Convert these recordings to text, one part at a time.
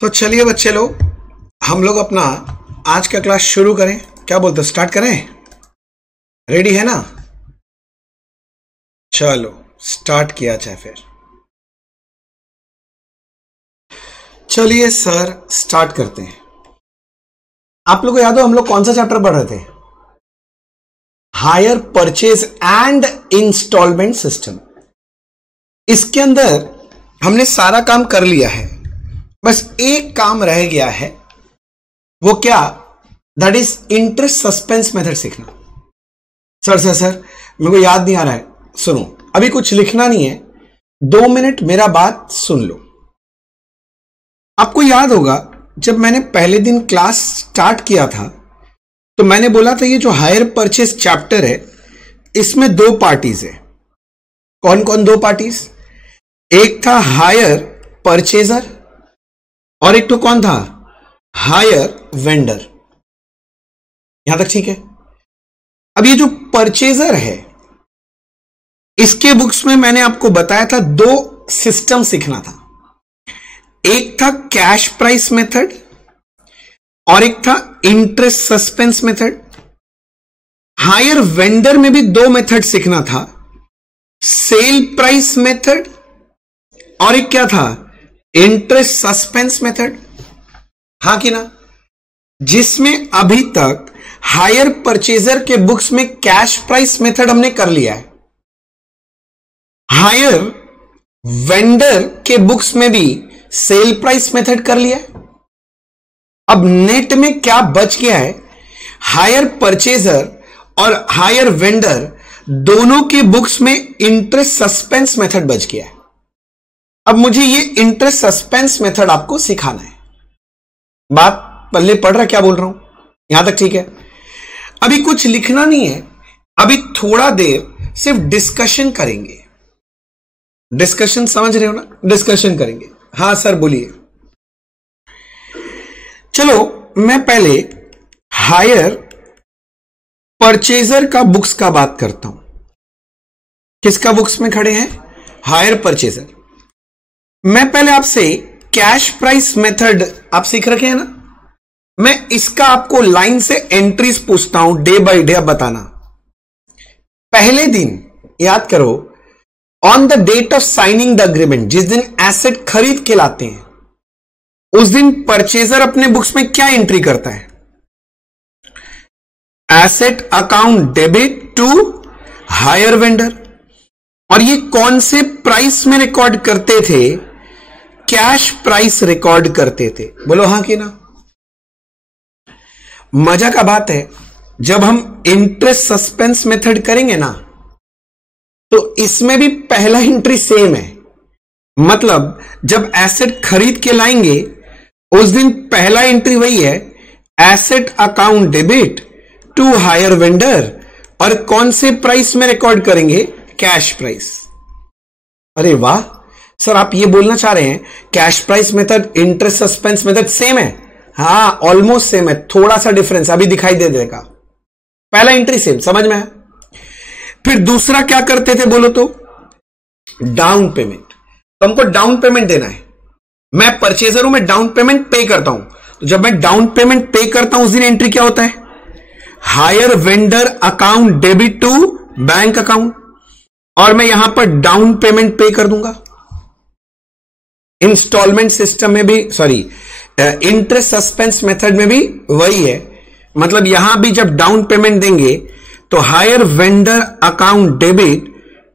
तो चलिए बच्चे लोग, हम लोग अपना आज का क्लास शुरू करें। क्या बोलते हो, स्टार्ट करें? रेडी है ना? चलो स्टार्ट किया जाए फिर। चलिए सर स्टार्ट करते हैं। आप लोगों को याद हो हम लोग कौन सा चैप्टर पढ़ रहे थे? Hire purchase and instalment system. इसके अंदर हमने सारा काम कर लिया है, बस एक काम रह गया है। वो क्या? That is interest suspense method सीखना। सर मेरे को याद नहीं आ रहा है। सुनो, अभी कुछ लिखना नहीं है, 2 मिनट मेरा बात सुन लो। आपको याद होगा जब मैंने पहले दिन क्लास स्टार्ट किया था तो मैंने बोला था ये जो हायर परचेज चैप्टर है इसमें 2 पार्टीज है। कौन कौन 2 पार्टीज? एक था हायर परचेजर और एक तो कौन था? Higher vendor. यहां तक ठीक है? अब ये जो परचेजर है इसके बुक्स में मैंने आपको बताया था 2 सिस्टम सीखना था। एक था कैश प्राइस मेथड और एक था interest suspense method. Higher vendor में भी 2 मेथड सीखना था, सेल प्राइस मेथड और एक क्या था? Interest suspense method. हां कि ना? जिसमें अभी तक हायर परचेजर के बुक्स में कैश प्राइस मेथड हमने कर लिया है, हायर वेंडर के बुक्स में भी सेल प्राइस मेथड कर लिया है। अब नेट में क्या बच गया है? हायर परचेजर और हायर वेंडर दोनों के बुक्स में इंटरेस्ट सस्पेंस मेथड बच गया है। अब मुझे ये इंटरेस्ट सस्पेंस मेथड आपको सिखाना है। बात पल्ले पड़ रहा है क्या बोल रहा हूं? यहां तक ठीक है? अभी कुछ लिखना नहीं है, अभी थोड़ा देर सिर्फ डिस्कशन करेंगे। डिस्कशन समझ रहे हो ना? डिस्कशन करेंगे। हां सर बोलिए। चलो मैं पहले हायर परचेजर का बुक्स का बात करता हूं। किसका बुक्स में खड़े हैं? Hire purchaser. मैं पहले आपसे कैश प्राइस मेथड आप सीख रखे हैं ना? मैं इसका आपको लाइन से एंट्रीज पूछता हूं डे बाय डे। अब बताना, पहले दिन याद करो, on the date of signing the agreement, जिस दिन एसेट खरीद के लाते हैं उस दिन परचेजर अपने बुक्स में क्या एंट्री करता है? Asset account debit to hire vendor. और ये कौन से प्राइस में रिकॉर्ड करते थे? कैश प्राइस रिकॉर्ड करते थे। बोलो हां कि ना? मजा का बात है, जब हम इंटरेस्ट सस्पेंस मेथड करेंगे ना तो इसमें भी पहला एंट्री सेम है। मतलब जब एसेट खरीद के लाएंगे उस दिन पहला एंट्री वही है, asset account debit to hire vendor. और कौन से प्राइस में रिकॉर्ड करेंगे? Cash price. अरे वाह सर, आप ये बोलना चाह रहे हैं cash price method interest suspense method same है? हां ऑलमोस्ट सेम है, थोड़ा सा डिफरेंस अभी दिखाई दे देगा। पहला एंट्री सेम, समझ में है? फिर दूसरा क्या करते थे बोलो तो? Down payment. तो हमको डाउन पेमेंट देना है। मैं परचेजर हूं, मैं डाउन पेमेंट पे करता हूं। तो जब मैं डाउन पेमेंट पे करता हूं उस दिन एंट्री क्या होता है? Hire vendor account debit to bank account. और मैं यहां पर डाउन पेमेंट पे कर दूंगा। इंस्टॉलमेंट सिस्टम में भी, सॉरी इंटरेस्ट सस्पेंस मेथड में भी वही है। मतलब यहां भी जब डाउन पेमेंट देंगे तो hire vendor account debit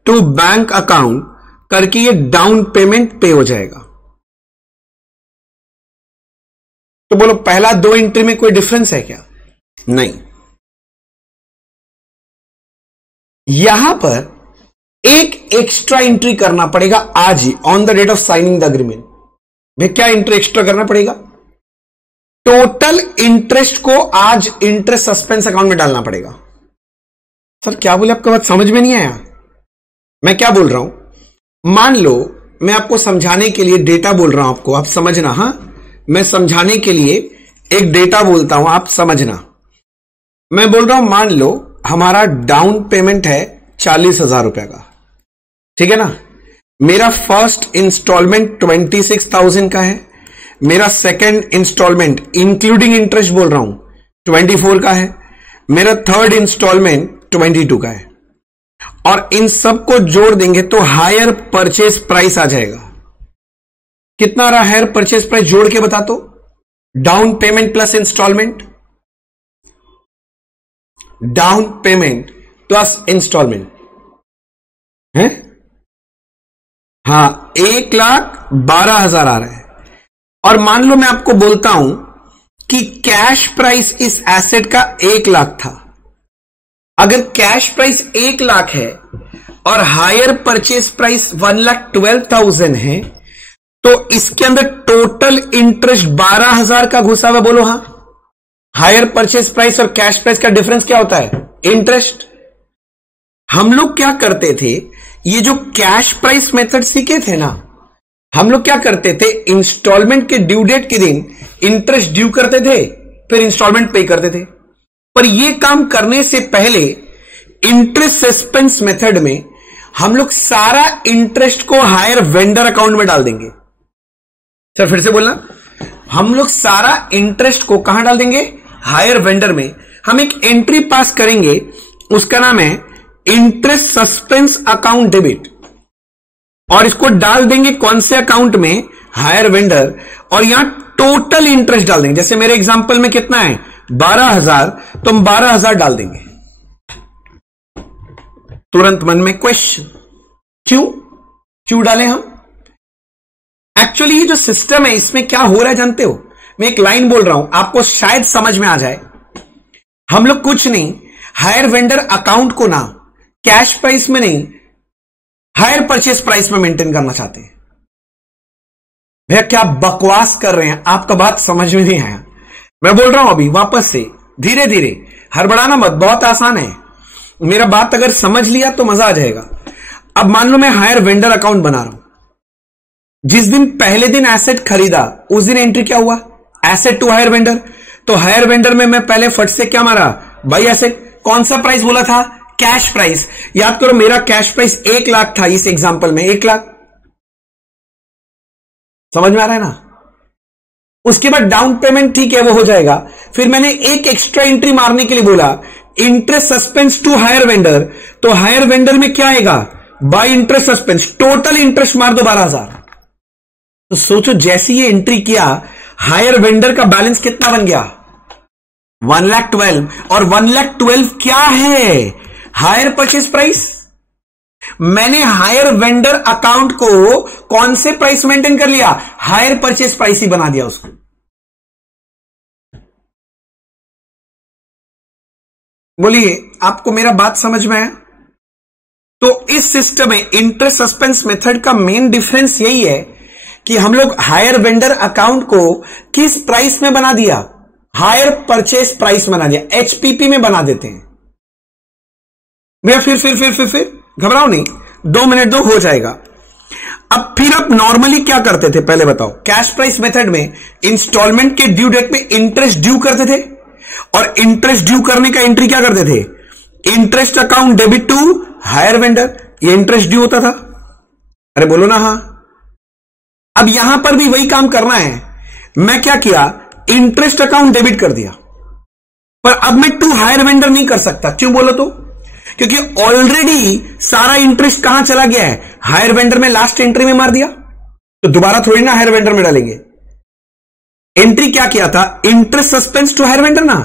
to bank account करके ये डाउन पेमेंट पे हो जाएगा। तो बोलो पहला 2 एंट्री में कोई डिफरेंस है क्या? नहीं। यहां पर एक एक्स्ट्रा एंट्री करना पड़ेगा आज ही, on the date of signing the agreement. भाई क्या एंट्री एक्स्ट्रा करना पड़ेगा? टोटल इंटरेस्ट को आज इंटरेस्ट सस्पेंस अकाउंट में डालना पड़ेगा। सर क्या बोले, आपका बात समझ में नहीं आया? मैं क्या बोल रहा हूं, मान लो मैं आपको समझाने के लिए डेटा बोल रहा हूं, आपको आप समझना। हां मैं समझाने के लिए एक डेटा बोलता हूं, आप समझना। मैं बोल रहा हूं मान लो हमारा डाउन पेमेंट है 40,000 रुपए का, ठीक है ना? मेरा फर्स्ट इंस्टॉलमेंट 26,000 का है, मेरा सेकंड इंस्टॉलमेंट इंक्लूडिंग इंटरेस्ट बोल रहा हूं 24 का है, मेरा थर्ड इंस्टॉलमेंट 22 का है, और इन सबको जोड़ देंगे तो हायर परचेज प्राइस आ जाएगा। कितना आ रहा हायर परचेज प्राइस? जोड़ के बता दो। Down payment plus instalment, down payment plus instalment है, हां 1,12,000 आ रहा है। और मान लो मैं आपको बोलता हूं कि कैश प्राइस इस एसेट का 1,00,000 था। अगर कैश प्राइस 1,00,000 है और हायर परचेज प्राइस 1,12,000 है, तो इसके अंदर टोटल इंटरेस्ट 12,000 का घुसा हुआ, बोलो हां। हायर परचेज प्राइस और कैश प्राइस का डिफरेंस क्या होता है? इंटरेस्ट। हम लोग क्या करते थे, ये जो कैश प्राइस मेथड सीखे थे ना, हम लोग क्या करते थे, इंस्टॉलमेंट के ड्यू डेट के दिन इंटरेस्ट ड्यू करते थे, फिर इंस्टॉलमेंट पे करते थे। पर ये काम करने से पहले इंटरेस्ट सस्पेंस मेथड में हम लोग सारा इंटरेस्ट को हायर वेंडर अकाउंट में डाल देंगे। सर फिर से बोलना, हम लोग सारा इंटरेस्ट को कहां डाल देंगे? हायर वेंडर में। हम एक एंट्री पास करेंगे, उसका नाम है इंटरेस्ट सस्पेंस अकाउंट डेबिट, और इसको डाल देंगे कौन से अकाउंट में? Hire vendor. और यहां टोटल इंटरेस्ट डाल देंगे। जैसे मेरे एग्जांपल में कितना है? 12,000, तो हम 12,000 डाल देंगे। तुरंत मन में क्वेश्चन, क्यों डालें हम? एक्चुअली ये जो सिस्टम है इसमें क्या हो रहा है जानते हो? मैं एक लाइन बोल रहा हूं, आपको शायद समझ में आ जाए। हम लोग कुछ नहीं, हायर वेंडर अकाउंट को ना कैश प्राइस में नहीं, हायर परचेस प्राइस में मेंटेन करना चाहते हैं। भैया क्या बकवास कर रहे हैं, आपका बात समझ में नहीं आया। मैं बोल रहा हूं अभी वापस से, धीरे धीरे, हड़बड़ाना मत, बहुत आसान है। मेरा बात अगर समझ लिया तो मजा आ जाएगा। अब मान लो मैं हायर वेंडर अकाउंट बना रहा हूं। जिस दिन पहले दिन एसेट खरीदा उस दिन एंट्री क्या हुआ? Asset to hire vendor. तो हायर वेंडर में मैं पहले फट से क्या मारा? By asset. कौन सा प्राइस बोला था? Cash price. याद करो मेरा कैश प्राइस 1,00,000 था इस एग्जांपल में, 1,00,000। समझ में आ रहा है ना? उसके बाद डाउन पेमेंट ठीक है वो हो जाएगा। फिर मैंने एक एक्स्ट्रा एंट्री मारने के लिए बोला, interest suspense to hire vendor. तो हायर वेंडर में क्या आएगा? By interest suspense. Total interest मार दो 12,000। तो सोचो जैसे ये एंट्री किया, हायर वेंडर का बैलेंस कितना बन गया? 1,12,000। और 1,12,000 क्या है? Hire purchase price. मैंने हायर वेंडर अकाउंट को कौन से प्राइस मेंटेन कर लिया? हायर परचेज प्राइस ही बना दिया उसको। बोलिए आपको मेरा बात समझ में आया? तो इस सिस्टम में इंटरेस्ट सस्पेंस मेथड का मेन डिफरेंस यही है कि हम लोग हायर वेंडर अकाउंट को किस प्राइस में बना दिया? हायर परचेज प्राइस बना दिया, एचपीपी में बना देते हैं। भैया फिर घबराओ नहीं, 2 मिनट दो, हो जाएगा। अब फिर आप नॉर्मली क्या करते थे पहले बताओ? कैश प्राइस मेथड में इंस्टॉलमेंट के ड्यू डेट में इंटरेस्ट ड्यू करते थे, और इंटरेस्ट ड्यू करने का एंट्री क्या करते थे? Interest account debit to hire vendor. ये इंटरेस्ट ड्यू होता था। अरे बोलो ना हाँ। अब यहां पर भी वही काम करना है। मैं क्या किया? इंटरेस्ट अकाउंट डेबिट कर दिया, पर अब मैं टू हायर वेंडर नहीं कर सकता। क्यों बोलो तो? क्योंकि ऑलरेडी सारा इंटरेस्ट कहां चला गया है? हायर वेंडर में लास्ट एंट्री में मार दिया, तो दोबारा थोड़ी ना हायर वेंडर में डालेंगे। एंट्री क्या किया था? Interest suspense to hire vendor ना,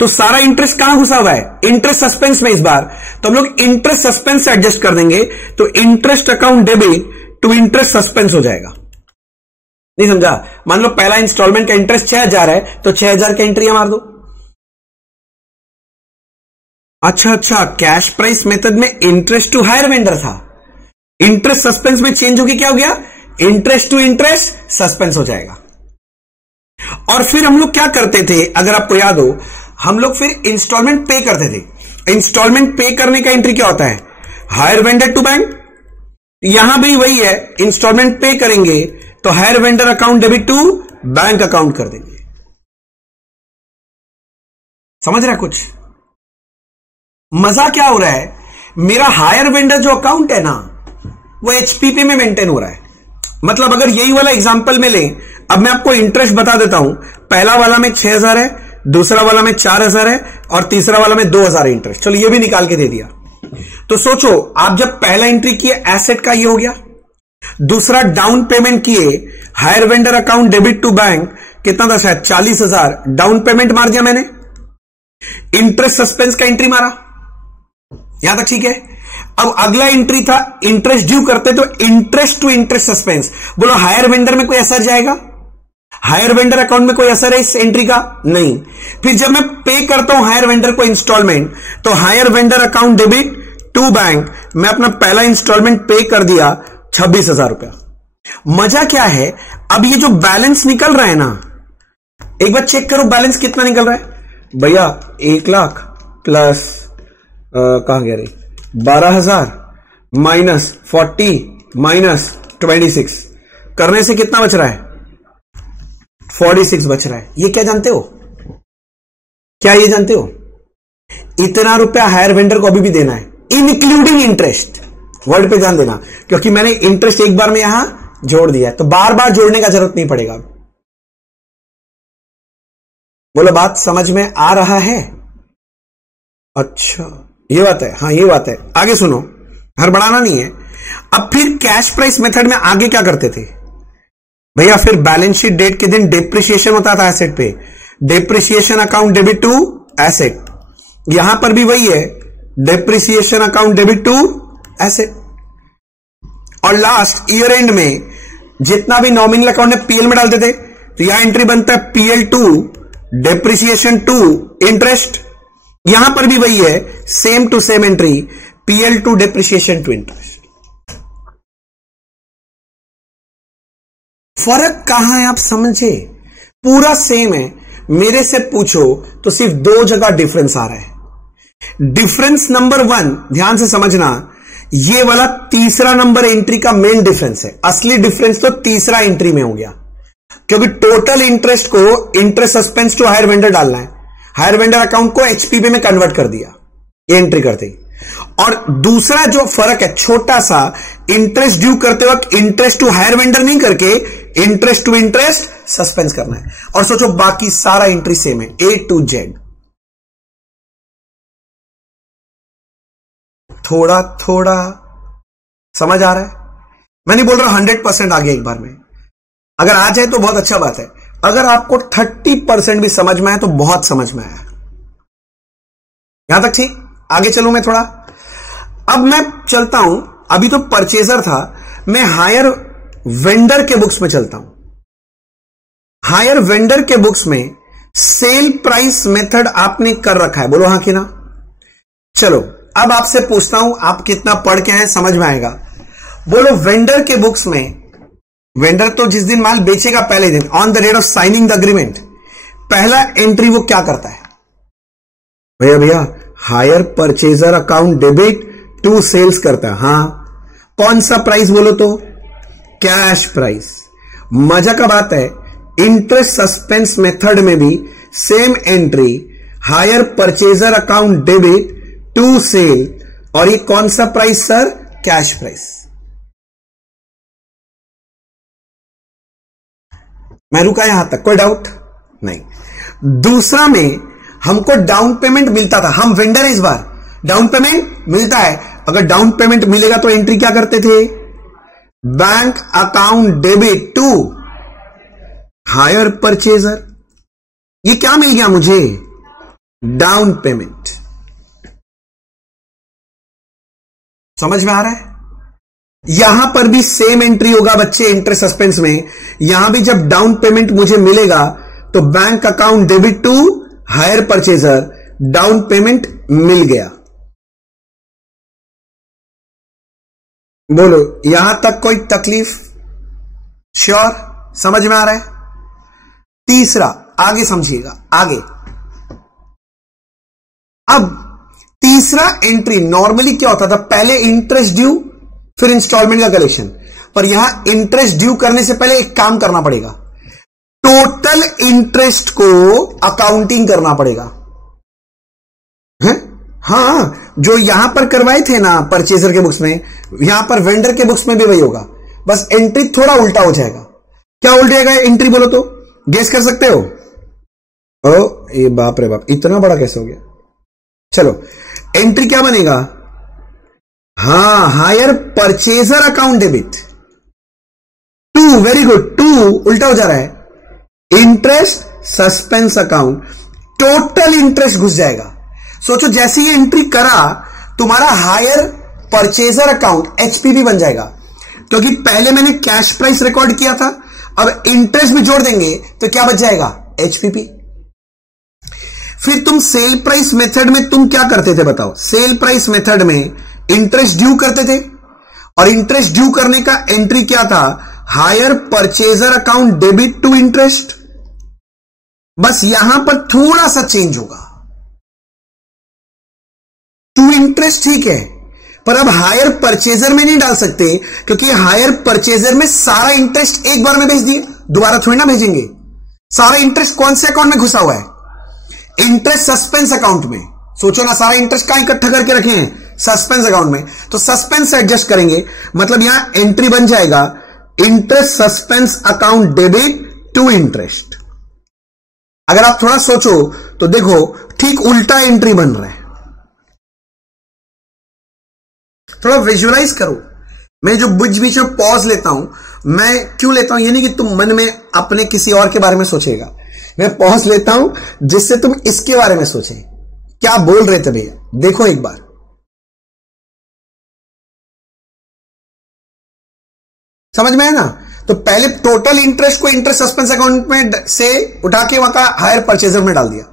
तो सारा इंटरेस्ट कहां घुसा हुआ है? इंटरेस्ट सस्पेंस में। इस बार तो हम लोग इंटरेस्ट सस्पेंस से एडजस्ट कर देंगे, तो interest account debit to interest suspense हो जाएगा। नहीं समझा? मान लो पहला इंस्टॉलमेंट का इंटरेस्ट 6,000 है, तो 6,000 का एंट्री मार दो। अच्छा, कैश प्राइस मेथड में इंटरेस्ट टू हायर वेंडर था, इंटरेस्ट सस्पेंस में चेंज होके क्या हो गया? इंटरेस्ट टू इंटरेस्ट सस्पेंस हो जाएगा। और फिर हम लोग क्या करते थे, अगर आपको याद हो, हम लोग फिर इंस्टॉलमेंट पे करते थे। इंस्टॉलमेंट पे करने का एंट्री क्या होता है? Hire vendor to bank. यहां भी वही है, इंस्टॉलमेंट पे करेंगे तो hire vendor account debit to bank account कर देंगे। समझ रहा है कुछ? मजा क्या हो रहा है? मेरा हायर वेंडर जो अकाउंट है ना, वो एचपीपी में मेंटेन हो रहा है। मतलब अगर यही वाला एग्जांपल में लें, अब मैं आपको इंटरेस्ट बता देता हूं, पहला वाला में 6000 है, दूसरा वाला में 4000 है और तीसरा वाला में 2000 है इंटरेस्ट। चलो ये भी निकाल के दे दिया। तो सोचो, आप जब पहला एंट्री किए एसेट का, ये हो गया। दूसरा डाउन पेमेंट किए, hire vendor account debit to bank, कितना था शायद 40,000, डाउन पेमेंट मार दिया मैंने। इंटरेस्ट सस्पेंस का एंट्री मारा, यहां तक ठीक है। अब अगला एंट्री था इंटरेस्ट ड्यू करते, तो इंटरेस्ट टू इंटरेस्ट सस्पेंस। बोलो हायर वेंडर में कोई असर जाएगा? हायर वेंडर अकाउंट में कोई असर है इस एंट्री का? नहीं। फिर जब मैं पे करता हूं हायर वेंडर को इंस्टॉलमेंट, तो hire vendor account debit to bank, मैं अपना पहला इंस्टॉलमेंट पे कर दिया 26,000 रुपया। मजा क्या है, अब ये जो बैलेंस निकल रहा है ना, एक बार चेक करो बैलेंस कितना निकल रहा है भैया। 1 लाख प्लस कहां गया रे, 12,000 माइनस 40 माइनस 26 करने से कितना बच रहा है? 46 बच रहा है। ये क्या जानते हो? क्या ये जानते हो? इतना रुपया हायर वेंडर को अभी भी देना है, इंक्लूडिंग इंटरेस्ट। वर्ड पे ध्यान देना, क्योंकि मैंने इंटरेस्ट एक बार में यहां जोड़ दिया है, तो बार बार जोड़ने का जरूरत नहीं पड़ेगा। बोलो बात समझ में आ रहा है? अच्छा ये बात है, हाँ ये बात है। आगे सुनो, हड़बड़ाना नहीं है। अब फिर कैश प्राइस मेथड में आगे क्या करते थे भैया? फिर बैलेंस शीट डेट के दिन डेप्रिसिएशन होता था एसेट पे, depreciation account debit to asset. यहां पर भी वही है, depreciation account debit to asset. और लास्ट ईयर एंड में जितना भी नॉमिनल अकाउंट है पीएल में डालते थे, तो यहां एंट्री बनता है PL to depreciation to interest. यहां पर भी वही है, same to same entry, PL to depreciation to interest. फर्क कहां है आप समझे? पूरा सेम है। मेरे से पूछो तो सिर्फ 2 जगह डिफरेंस आ रहा है। डिफरेंस नंबर 1 ध्यान से समझना, ये वाला तीसरा नंबर एंट्री का मेन डिफरेंस है। असली डिफरेंस तो तीसरा एंट्री में हो गया, क्योंकि टोटल इंटरेस्ट को interest suspense to hire vendor डालना है, हायर वेंडर अकाउंट को एचपीपी में कन्वर्ट कर दिया ये एंट्री करते ही। और दूसरा जो फर्क है छोटा सा, इंटरेस्ट ड्यू करते वक्त इंटरेस्ट टू हायर वेंडर नहीं करके इंटरेस्ट टू इंटरेस्ट सस्पेंस करना है। और सोचो बाकी सारा एंट्री सेम है, A to Z। थोड़ा थोड़ा समझ आ रहा है? मैं नहीं बोल रहा 100% आ गया एक बार में। अगर आ जाए तो बहुत अच्छा बात है, अगर आपको 30% भी समझ में आए तो बहुत समझ में आया। यहां तक ठीक? आगे चलूं मैं थोड़ा। अब मैं चलता हूं, अभी तो परचेजर था, मैं हायर वेंडर के बुक्स में चलता हूं। हायर वेंडर के बुक्स में सेल प्राइस मेथड आपने कर रखा है, बोलो हां कि ना? चलो अब आपसे पूछता हूं, आप कितना पढ़ के हैं समझ में आएगा। बोलो वेंडर के बुक्स में, वेंडर तो जिस दिन माल बेचेगा पहले दिन, on the date of signing the agreement, पहला एंट्री वो क्या करता है भैया? Hire purchaser account debit to sales करता है। हां, कौन सा प्राइस बोलो तो? Cash price. मजा का बात है, इंटरेस्ट सस्पेंस मेथड में भी same entry, hire purchaser account debit to sale, और ये कौन सा प्राइस सर? Cash price. मैं रुका यहां तक, कोई डाउट नहीं? दूसरा में हमको डाउन पेमेंट मिलता था, हम वेंडर है इस बार, डाउन पेमेंट मिलता है। अगर डाउन पेमेंट मिलेगा तो एंट्री क्या करते थे? Bank account debit to hire purchaser. ये क्या मिल गया मुझे? Down payment. समझ में आ रहा है? यहां पर भी सेम एंट्री होगा बच्चे, इंटरेस्ट सस्पेंस में। यहां भी जब डाउन पेमेंट मुझे मिलेगा तो bank account debit to hire purchaser, down payment मिल गया। बोलो यहां तक कोई तकलीफ? श्योर? समझ में आ रहा है? तीसरा आगे समझिएगा, आगे। अब तीसरा एंट्री नॉर्मली क्या होता था? पहले इंटरेस्ट ड्यू, फिर इंस्टॉलमेंट का कलेक्शन। पर यहां इंटरेस्ट ड्यू करने से पहले एक काम करना पड़ेगा, टोटल इंटरेस्ट को अकाउंटिंग करना पड़ेगा। है? हाँ, जो यहां पर करवाए थे ना परचेजर के बुक्स में, यहां पर वेंडर के बुक्स में भी वही होगा, बस एंट्री थोड़ा उल्टा हो जाएगा। क्या ओल्ड रहेगा एंट्री बोलो तो, गेस कर सकते हो? ओ ये बाप रे बाप, इतना बड़ा कैसे हो गया? चलो एंट्री क्या बनेगा? हां, hire purchaser account debit to, very good, to उल्टा हो जा रहा है, interest suspense account, total interest घुस जाएगा। सोचो जैसे ये एंट्री करा तुम्हारा हायर परचेजर अकाउंट एचपीपी बन जाएगा, क्योंकि पहले मैंने कैश प्राइस रिकॉर्ड किया था, अब इंटरेस्ट भी जोड़ देंगे तो क्या बच जाएगा? एचपीपी। फिर तुम सेल प्राइस मेथड में तुम क्या करते थे बताओ? सेल प्राइस मेथड में इंटरेस्ट ड्यू करते थे, और इंटरेस्ट ड्यू करने का एंट्री क्या था? Hire purchaser account debit to interest. बस यहां पर थोड़ा सा चेंज होगा, टू इंटरेस्ट ठीक है, पर अब हायर परचेजर में नहीं डाल सकते, क्योंकि हायर परचेजर में सारा इंटरेस्ट एक बार में भेज दिए, दोबारा थोड़ी ना भेजेंगे। सारा इंटरेस्ट कौन से अकाउंट में घुसा हुआ है? इंटरेस्ट सस्पेंस अकाउंट में। सोचो ना, सारा इंटरेस्ट कहां इकट्ठा करके रखे हैं? सस्पेंस अकाउंट में। तो सस्पेंस से एडजस्ट करेंगे, मतलब यहां एंट्री बन जाएगा interest suspense account debit to interest. अगर आप थोड़ा सोचो तो देखो ठीक उल्टा एंट्री बन रहा है। थोड़ा विजुअलाइज करो। मैं जो बीच बीच में पॉज लेता हूं, मैं क्यों लेता हूं? ये नहीं कि तुम मन में अपने किसी और के बारे में सोचेगा, मैं पॉज लेता हूं जिससे तुम इसके बारे में सोचे। क्या बोल रहे थे भैया? देखो एक बार, समझ में है ना? तो पहले टोटल इंटरेस्ट को इंटरेस्ट सस्पेंस अकाउंट में से उठा के वहां का हायर परचेजर में डाल दिया।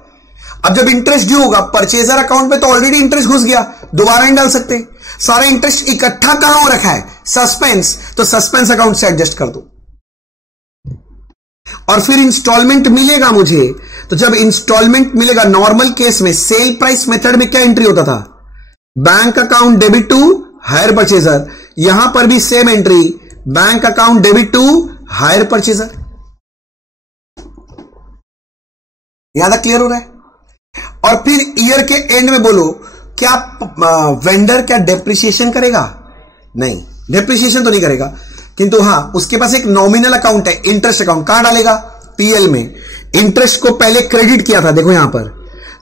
अब जब इंटरेस्ट ड्यू होगा परचेजर अकाउंट में, तो ऑलरेडी इंटरेस्ट घुस गया, दोबारा नहीं डाल सकते। सारा इंटरेस्ट इकट्ठा कहां हो रखा है? सस्पेंस। तो सस्पेंस अकाउंट से एडजस्ट कर दो। और फिर इंस्टॉलमेंट मिलेगा मुझे, तो जब इंस्टॉलमेंट मिलेगा, नॉर्मल केस में सेल प्राइस मेथड में क्या एंट्री होता था? Bank account debit to hire purchaser. यहां पर भी same entry, bank account debit to hire purchaser. यहां तक क्लियर हो रहा है? और फिर ईयर के एंड में बोलो, क्या वेंडर क्या डेप्रिसिएशन करेगा? नहीं, डेप्रिसिएशन तो नहीं करेगा, किंतु हां उसके पास एक नॉमिनल अकाउंट है, इंटरेस्ट अकाउंट। कहां डालेगा? पीएल में। इंटरेस्ट को पहले क्रेडिट किया था, देखो यहां पर,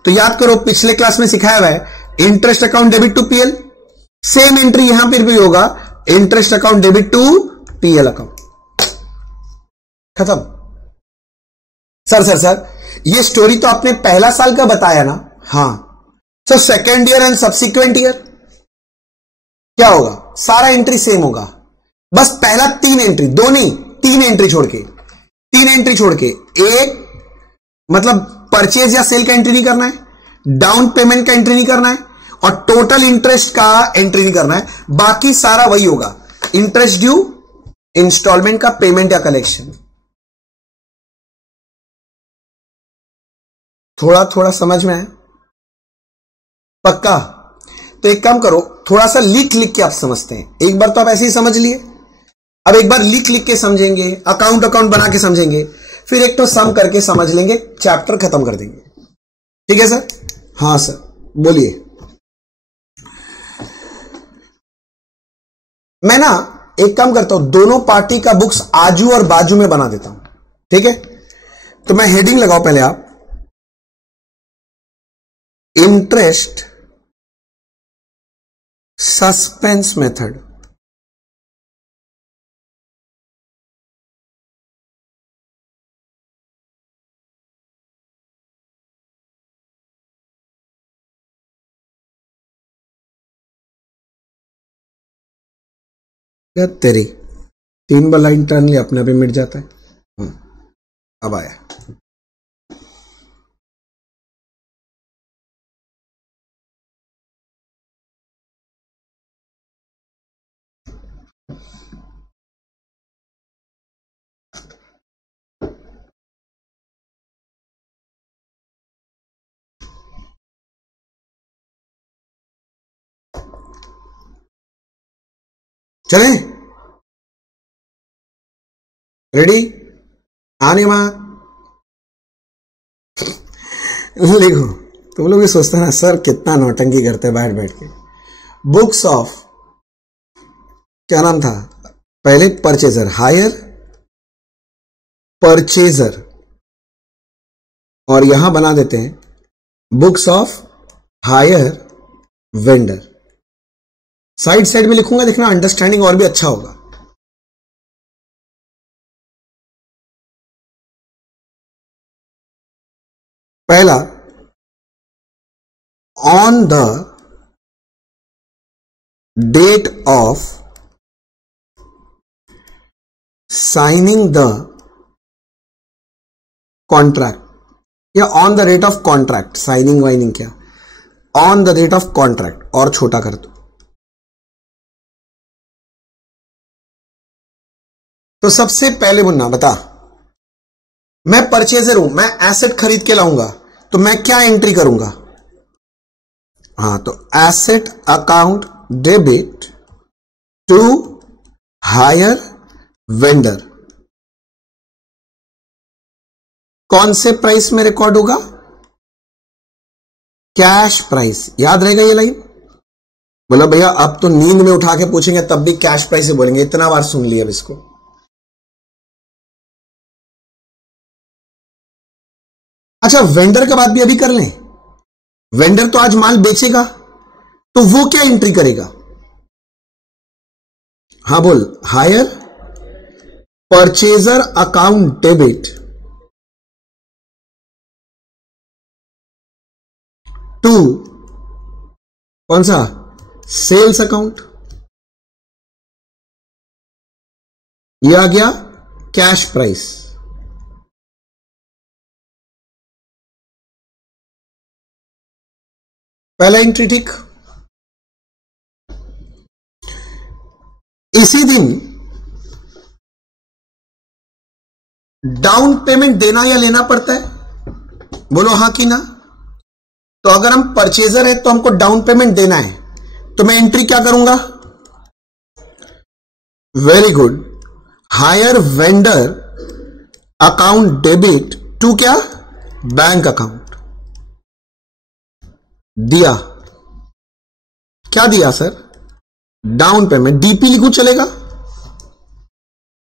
तो याद करो पिछले क्लास में सिखाया हुआ है, interest account debit to PL. Same entry यहां पर भी होगा, interest account debit to PL account. खत्म। सर ये स्टोरी तो आपने पहला साल का बताया ना? हां sir, second year and subsequent year क्या होगा? सारा एंट्री सेम होगा, बस पहला 3 एंट्री, 2 नहीं 3 एंट्री छोड़ के, 3 एंट्री छोड़ के, एक मतलब परचेज या सेल का एंट्री नहीं करना है, डाउन पेमेंट का एंट्री नहीं करना है, और टोटल इंटरेस्ट का एंट्री नहीं करना है। बाकी सारा वही होगा, इंटरेस्ट ड्यू, इंस्टॉलमेंट का पेमेंट या कलेक्शन। थोड़ा थोड़ा समझ में है? पक्का? तो एक काम करो, थोड़ा सा लिख लिख के आप समझते हैं। एक बार तो आप ऐसे ही समझ लिए, अब एक बार लिख लिख के समझेंगे, अकाउंट बना के समझेंगे, फिर एक तो सम करके समझ लेंगे, चैप्टर खत्म कर देंगे। ठीक है सर? हाँ सर, बोलिए। मैं ना एक काम करता हूं, दोनों पार्टी का बुक्स आजू और बाजू में बना देता हूं। ठीक है? तो मैं हेडिंग लगाओ पहले आप, इंटरेस्ट सस्पेंस मेथड। क्या तेरी 3 बार लाइन टर्न लिया, अपने आप ही मिट जाता है। अब आया। चले? रेडी? आने मां लिखो। तुम लोग भी सोचते ना सर कितना नौटंकी करते हैं बैठ बैठ के। बुक्स ऑफ, क्या नाम था पहले? परचेजर, हायर परचेजर, और यहां बना देते हैं books of hire vendor. Side side में लिखूंगा, देखना अंडरस्टैंडिंग और भी अच्छा होगा। पहला, on the date of signing the contract, या on the rate of contract, signing winning क्या, on the date of contract, और छोटा कर दो। तो सबसे पहले मुन्ना बता, मैं परचेजर हूं, मैं एसेट खरीद के लाऊंगा, तो मैं क्या एंट्री करूंगा? हां, तो asset account debit to hire vendor. कौन से प्राइस में रिकॉर्ड होगा? Cash price. याद रहेगा ये लाइन? बोला भैया अब तो नींद में उठा के पूछेंगे तब भी कैश प्राइस ही बोलेंगे, इतना बार सुन लिया अब इसको। अच्छा, वेंडर का बात भी अभी कर लें। वेंडर तो आज माल बेचेगा, तो वो क्या एंट्री करेगा? हां बोल, hire purchaser account debit to कौन सा? Sales account. ये आ गया कैश प्राइस। पहला एंट्री ठीक। इसी दिन डाउन पेमेंट देना या लेना पड़ता है? बोलो हां कि ना। तो अगर हम परचेजर है तो हमको डाउन पेमेंट देना है, तो मैं एंट्री क्या करूंगा? Very good, hire vendor account debit to क्या? Bank account. दिया, क्या दिया सर? Down payment. डीपी लिखूं चलेगा?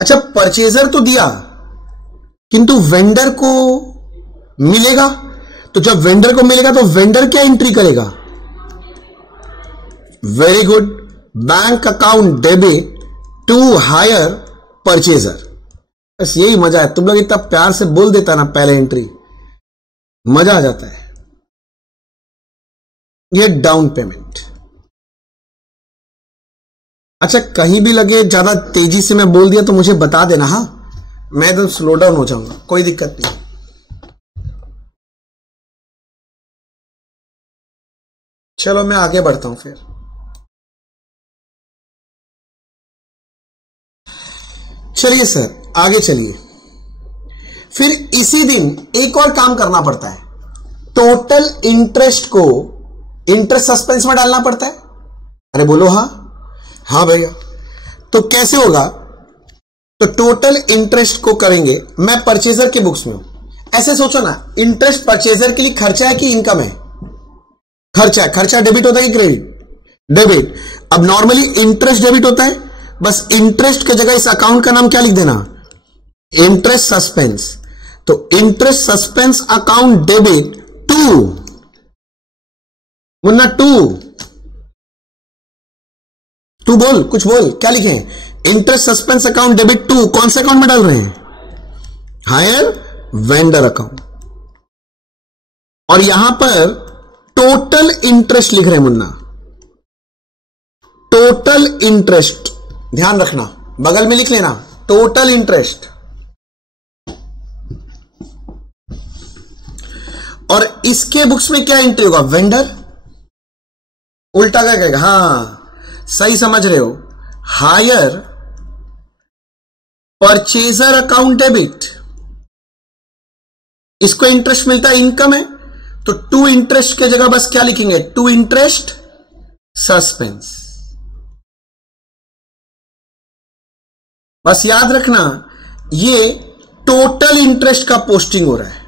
अच्छा, परचेजर तो दिया किंतु वेंडर को मिलेगा, तो जब वेंडर को मिलेगा तो वेंडर क्या एंट्री करेगा? Very good, bank account debit to hire purchaser. बस यही मजा है, तुम लोग इतना प्यार से बोल देता ना पहले एंट्री, मजा आ जाता है। ये डाउन पेमेंट। अच्छा, कहीं भी लगे ज्यादा तेजी से मैं बोल दिया तो मुझे बता देना, हाँ, मैं एकदम स्लो डाउन हो जाऊंगा, कोई दिक्कत नहीं। चलो मैं आगे बढ़ता हूं फिर। चलिए सर आगे चलिए। फिर इसी दिन एक और काम करना पड़ता है, टोटल इंटरेस्ट को इंटरेस्ट सस्पेंस में डालना पड़ता है। अरे बोलो हाँ। हाँ भैया, तो कैसे होगा? तो टोटल इंटरेस्ट को करेंगे, मैं परचेजर की बुक्स में हूं, ऐसे सोचो ना, इंटरेस्ट परचेजर के लिए खर्चा है कि इनकम है? खर्चा है। खर्चा डेबिट होता है कि क्रेडिट? डेबिट। अब नॉर्मली इंटरेस्ट डेबिट होता है, बस इंटरेस्ट की जगह इस अकाउंट का नाम क्या लिख देना? Interest suspense. तो interest suspense account debit to Munna to बोल, कुछ बोल, क्या लिखे? Interest suspense account debit to कौन से अकाउंट में डाल रहे हैं? Hire vendor account. और यहां पर टोटल इंटरेस्ट लिख रहे हैं मुन्ना, टोटल इंटरेस्ट, ध्यान रखना, बगल में लिख लेना टोटल इंटरेस्ट। और इसके बुक्स में क्या एंट्री होगा? वेंडर। उल्टा क्या कहेगा? हां सही समझ रहे हो, हायर परचेजर अकाउंट डेबिट। इसको इंटरेस्ट मिलता है, इनकम है, तो टू इंटरेस्ट के जगह बस क्या लिखेंगे? To interest suspense. बस याद रखना ये टोटल इंटरेस्ट का पोस्टिंग हो रहा है,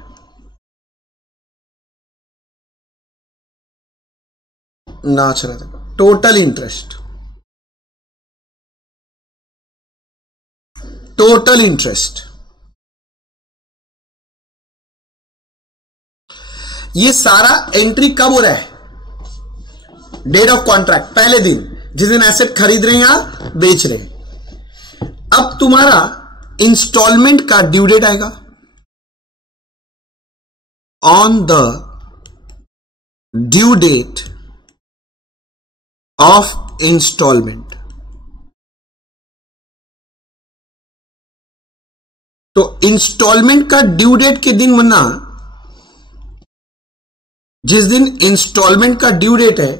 नाच रहा था। Total interest, total interest. ये सारा एंट्री कब हो रहा है? डेट ऑफ कॉन्ट्रैक्ट, पहले दिन, जिस दिन एसेट खरीद रहे हैं या बेच रहे हैं। अब तुम्हारा इंस्टॉलमेंट का ड्यू डेट आएगा on the due date of installment. तो इंस्टॉलमेंट का ड्यू डेट के दिन मुन्ना, जिस दिन इंस्टॉलमेंट का ड्यू डेट है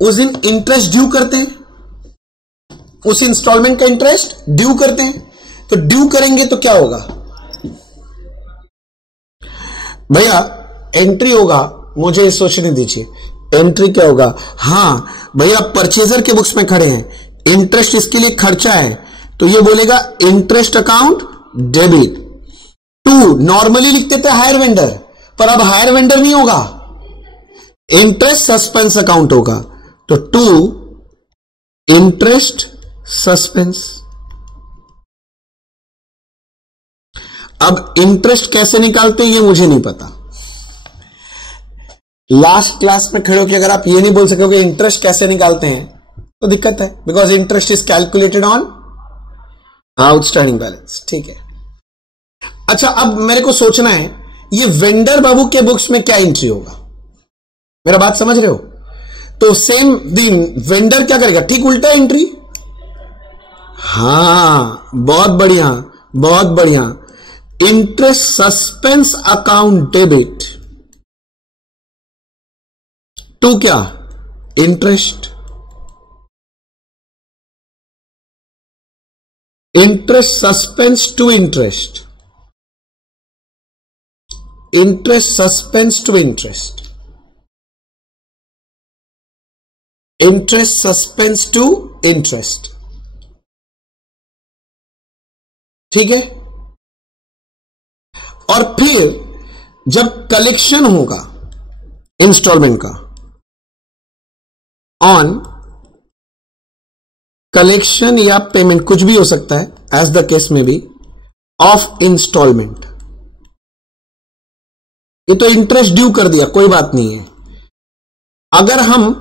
उस दिन इंटरेस्ट ड्यू करते हैं, उस इंस्टॉलमेंट का इंटरेस्ट ड्यू करते हैं। तो ड्यू करेंगे तो क्या होगा भैया? एंट्री होगा, मुझे सोचने दीजिए, एंट्री क्या होगा? हां भैया, परचेजर के बुक्स में खड़े हैं, इंटरेस्ट इसके लिए खर्चा है, तो ये बोलेगा interest account debit to, normally लिखते थे हायर वेंडर, पर अब हायर वेंडर नहीं होगा, इंटरेस्ट सस्पेंस अकाउंट होगा। तो टू इंटरेस्ट सस्पेंस। अब इंटरेस्ट कैसे निकालते हैं ये मुझे नहीं पता। लास्ट क्लास में खड़े होकर अगर आप ये नहीं बोल सकोगे इंटरेस्ट कैसे निकालते हैं तो दिक्कत है, because interest is calculated on outstanding balance. ठीक है, अच्छा अब मेरे को सोचना है ये वेंडर बाबू के बुक्स में क्या एंट्री होगा, मेरा बात समझ रहे हो? तो सेम दिन वेंडर क्या करेगा? ठीक उल्टा एंट्री। हां बहुत बढ़िया, बहुत बढ़िया। Interest suspense account debit to क्या? Interest. Interest suspense to interest, interest suspense to interest, interest suspense to interest. ठीक है, और फिर जब कलेक्शन होगा इंस्टॉलमेंट का ऑन कलेक्शन या पेमेंट, कुछ भी हो सकता है एज द केस में भी, ऑफ इंस्टॉलमेंट, ये तो इंटरेस्ट ड्यू कर दिया, कोई बात नहीं है। अगर हम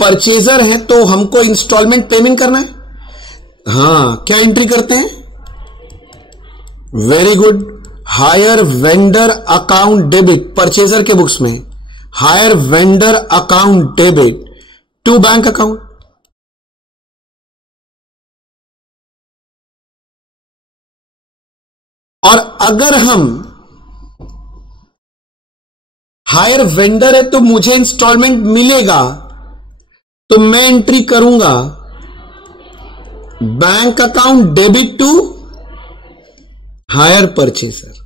परचेजर हैं तो हमको इंस्टॉलमेंट पेमेंट करना है, हां क्या एंट्री करते हैं? Very good, hire vendor account debit, purchaser के बुक्स में hire vendor account debit to bank account. और अगर हम हायर वेंडर है तो मुझे इंस्टॉलमेंट मिलेगा, तो मैं एंट्री करूंगा bank account debit to hire purchaser.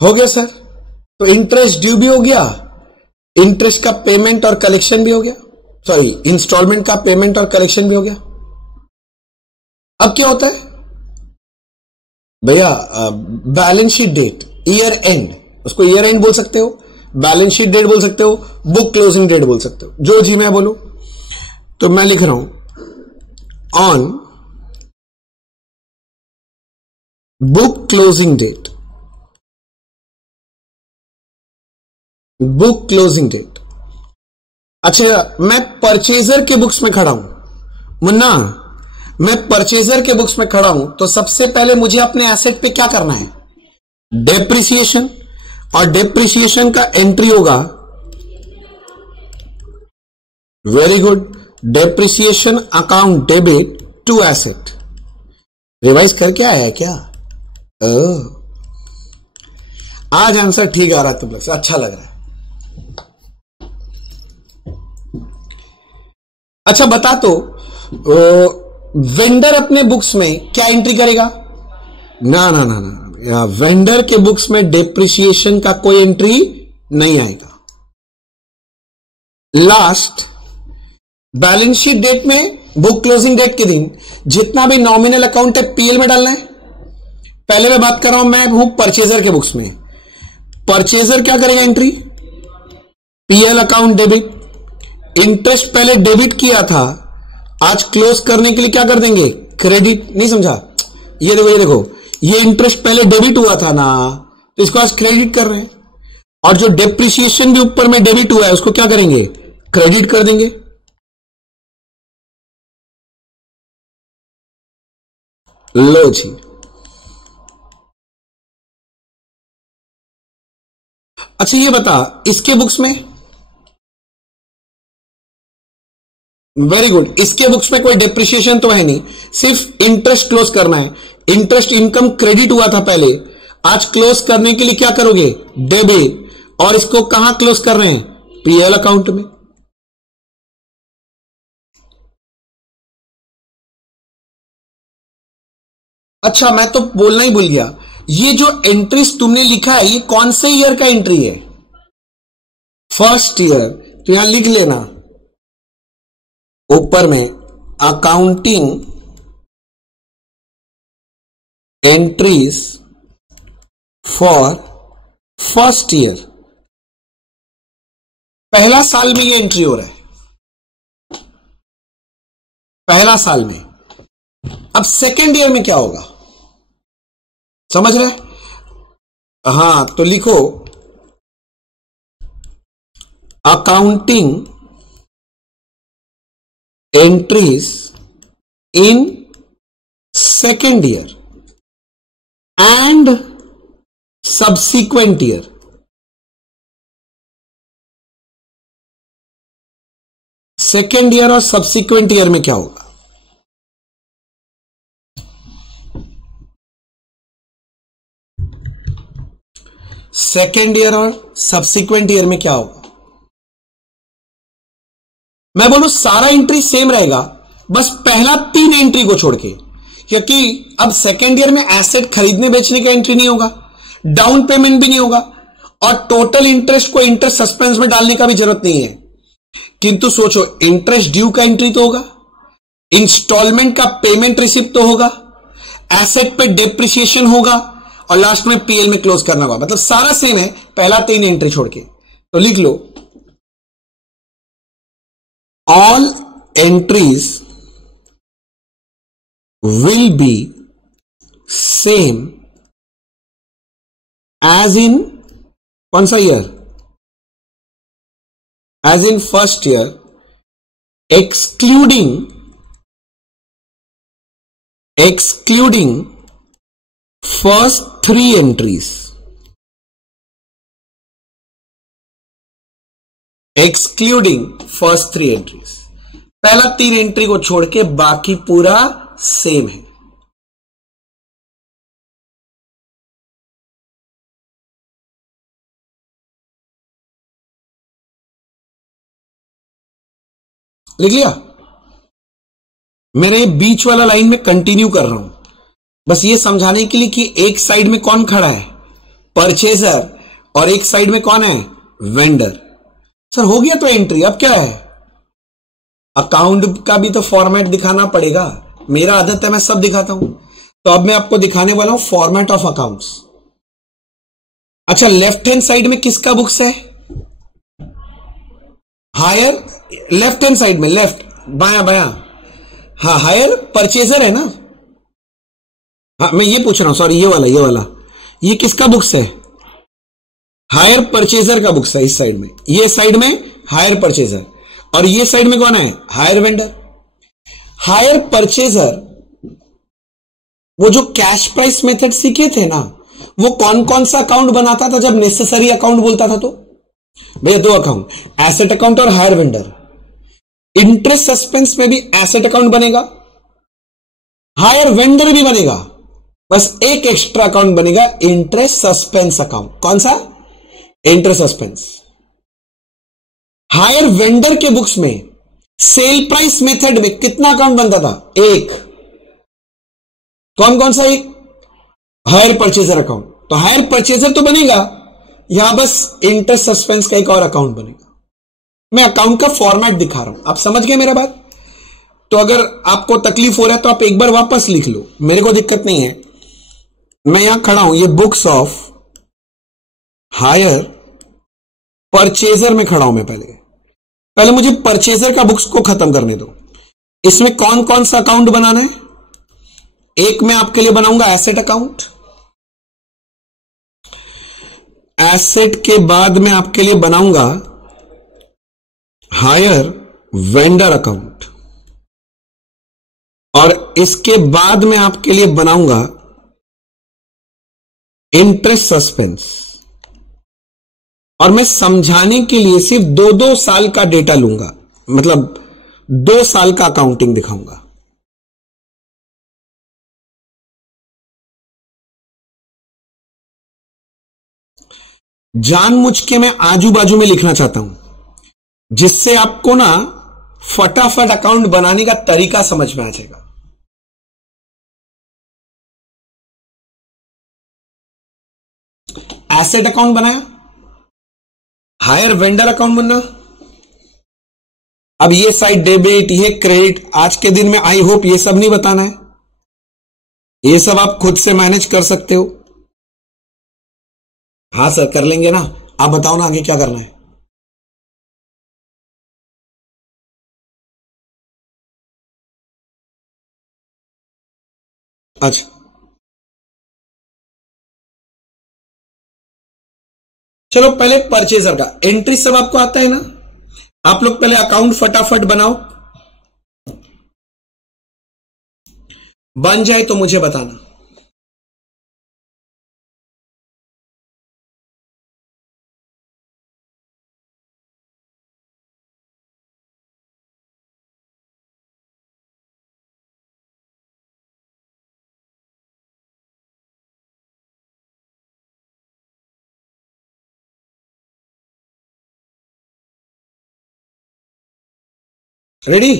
हो गया सर? तो इंटरेस्ट ड्यू भी हो गया, इंटरेस्ट का पेमेंट और कलेक्शन भी हो गया, सॉरी इंस्टॉलमेंट का पेमेंट और कलेक्शन भी हो गया। अब क्या होता है भैया? Balance sheet date, year end, उसको ईयर एंड बोल सकते हो, बैलेंस शीट डेट बोल सकते हो, बुक क्लोजिंग डेट बोल सकते हो, जो जी मैं बोलूं। तो मैं लिख रहा हूं on book closing date, book closing date. अच्छा मैं परचेजर के बुक्स में खड़ा हूं मुन्ना, मैं परचेजर के बुक्स में खड़ा हूं, तो सबसे पहले मुझे अपने एसेट पे क्या करना है? डेप्रिसिएशन, और डेप्रिसिएशन का एंट्री होगा, very good, depreciation account debit to asset. Revise करके आया है क्या? आज आंसर ठीक आ रहा है तुम लोग से, अच्छा लग रहा है। अच्छा बता तो वेंडर अपने बुक्स में क्या एंट्री करेगा? ना ना ना ना, वेंडर के बुक्स में डेप्रिसिएशन का कोई एंट्री नहीं आएगा। लास्ट बैलेंस शीट डेट में, बुक क्लोजिंग डेट के दिन जितना भी नॉमिनल अकाउंट है पीएल में डालना है, पहले मैं बात कर रहा हूं, मैं हूं परचेजर के बुक्स में। परचेजर क्या करेगा? Entry PL account debit. Interest पहले डेबिट किया था, आज क्लोज करने के लिए क्या कर देंगे? क्रेडिट। नहीं समझा? ये देखो, ये देखो, ये इंटरेस्ट पहले डेबिट हुआ था ना, तो इसको आज क्रेडिट कर रहे हैं। और जो डेप्रिसिएशन भी ऊपर में डेबिट हुआ है उसको क्या करेंगे? क्रेडिट कर देंगे। लो जी, अच्छा ये बता, इसके बुक्स में, वेरी गुड, इसके बुक्स में कोई डेप्रिसिएशन तो है नहीं, सिर्फ इंटरेस्ट क्लोज करना है। इंटरेस्ट इनकम क्रेडिट हुआ था पहले, आज क्लोज करने के लिए क्या करोगे? डेबिट। और इसको कहां क्लोज कर रहे हैं? पीएल अकाउंट में। अच्छा मैं तो बोलना ही भूल गया, ये जो एंट्रीज तुमने लिखा है ये कौन से ईयर का एंट्री है? First year. तो यहां लिख लेना ऊपर में, accounting entries for first year. पहला साल में ये एंट्री हो रहा है, पहला साल में। अब सेकेंड ईयर में क्या होगा? समझ रहे? हां, तो लिखो accounting entries in second year and subsequent year. Second year और सब्सिक्वेंट ईयर में क्या होगा? सेकेंड ईयर और सब्सिक्वेंट ईयर में क्या होगा? मैं बोलूं सारा एंट्री सेम रहेगा, बस पहला 3 एंट्री को छोड़ के, क्योंकि अब सेकेंड ईयर में एसेट खरीदने बेचने का एंट्री नहीं होगा, डाउन पेमेंट भी नहीं होगा, और टोटल इंटरेस्ट को इंटरेस्ट सस्पेंस में डालने का भी जरूरत नहीं है। किंतु सोचो, इंटरेस्ट ड्यू का एंट्री तो होगा, इंस्टॉलमेंट का पेमेंट रिसिप्ट तो होगा, एसेट पे डेप्रिसिएशन होगा, और लास्ट में पीएल में क्लोज करना होगा। मतलब सारा सेम है, पहला 3 एंट्री छोड़ के। तो लिख लो all entries will be same as in कौन सा year? As in first year, excluding first 3 entries. Excluding first 3 entries. पहला 3 एंट्री को छोड़ के बाकी पूरा सेम है। लिख लिया? मेरे बीच वाला लाइन में कंटिन्यू कर रहा हूं, बस ये समझाने के लिए कि एक साइड में कौन खड़ा है? परचेजर, और एक साइड में कौन है? वेंडर। सर हो गया तो एंट्री, अब क्या है? अकाउंट का भी तो फॉर्मेट दिखाना पड़ेगा। मेरा आदत है मैं सब दिखाता हूं, तो अब मैं आपको दिखाने वाला हूं फॉर्मेट ऑफ अकाउंट्स। अच्छा, लेफ्ट हैंड साइड में किसका बुक्स है? हायर, लेफ्ट हैंड साइड में, लेफ्ट, बाया बाया, हाँ हायर परचेजर है ना। हाँ मैं ये पूछ रहा हूं, सॉरी, ये किसका बुक्स है? हायर परचेजर का बुक्स है इस साइड में। ये साइड में हायर परचेजर, और ये साइड में कौन है? Hire vendor. हायर परचेजर, वो जो कैश प्राइस मेथड सीखे थे ना, वो कौन कौन सा अकाउंट बनाता था जब नेसेसरी अकाउंट बोलता था? तो भैया 2 अकाउंट, एसेट अकाउंट और हायर वेंडर। इंटरेस्ट सस्पेंस में भी एसेट अकाउंट बनेगा, हायर वेंडर भी बनेगा, बस एक एक्स्ट्रा अकाउंट बनेगा, इंटरेस्ट सस्पेंस अकाउंट। कौन सा? Interest suspense. हायर वेंडर के बुक्स में सेल प्राइस मेथड में कितना अकाउंट बनता था? 1। कौन कौन सा? 1 हायर परचेजर अकाउंट। तो हायर परचेजर तो बनेगा, यहां बस इंटरेस्ट सस्पेंस का एक और अकाउंट बनेगा। मैं अकाउंट का फॉर्मेट दिखा रहा हूं, आप समझ गए मेरा बात? तो अगर आपको तकलीफ हो रहा है तो आप एक बार वापस लिख लो, मेरे को दिक्कत नहीं है। मैं यहां खड़ा हूं, ये बुक्स ऑफ हायर परचेजर में खड़ा हूं मैं। पहले मुझे परचेजर का बुक्स को खत्म करने दो। इसमें कौन कौन सा अकाउंट बनाना है? एक मैं आपके लिए बनाऊंगा एसेट अकाउंट, एसेट के बाद मैं आपके लिए बनाऊंगा हायर वेंडर अकाउंट, और इसके बाद मैं आपके लिए बनाऊंगा इंटरेस्ट सस्पेंस। और मैं समझाने के लिए सिर्फ 2-2 साल का डेटा लूंगा, मतलब 2 साल का अकाउंटिंग दिखाऊंगा। जानबूझ के मैं आजू बाजू में लिखना चाहता हूं, जिससे आपको ना फटाफट अकाउंट बनाने का तरीका समझ में आ जाएगा। एसेट अकाउंट बनाया, हायर वेंडर अकाउंट बनना। अब ये साइड डेबिट, ये क्रेडिट, आज के दिन में आई होप ये सब नहीं बताना है, ये सब आप खुद से मैनेज कर सकते हो। हाँ सर कर लेंगे ना, आप बताओ ना आगे क्या करना है। अच्छा चलो पहले परचेजर का एंट्री सब आपको आता है ना। आप लोग पहले अकाउंट फटाफट बनाओ, बन जाए तो मुझे बताना। रेडी?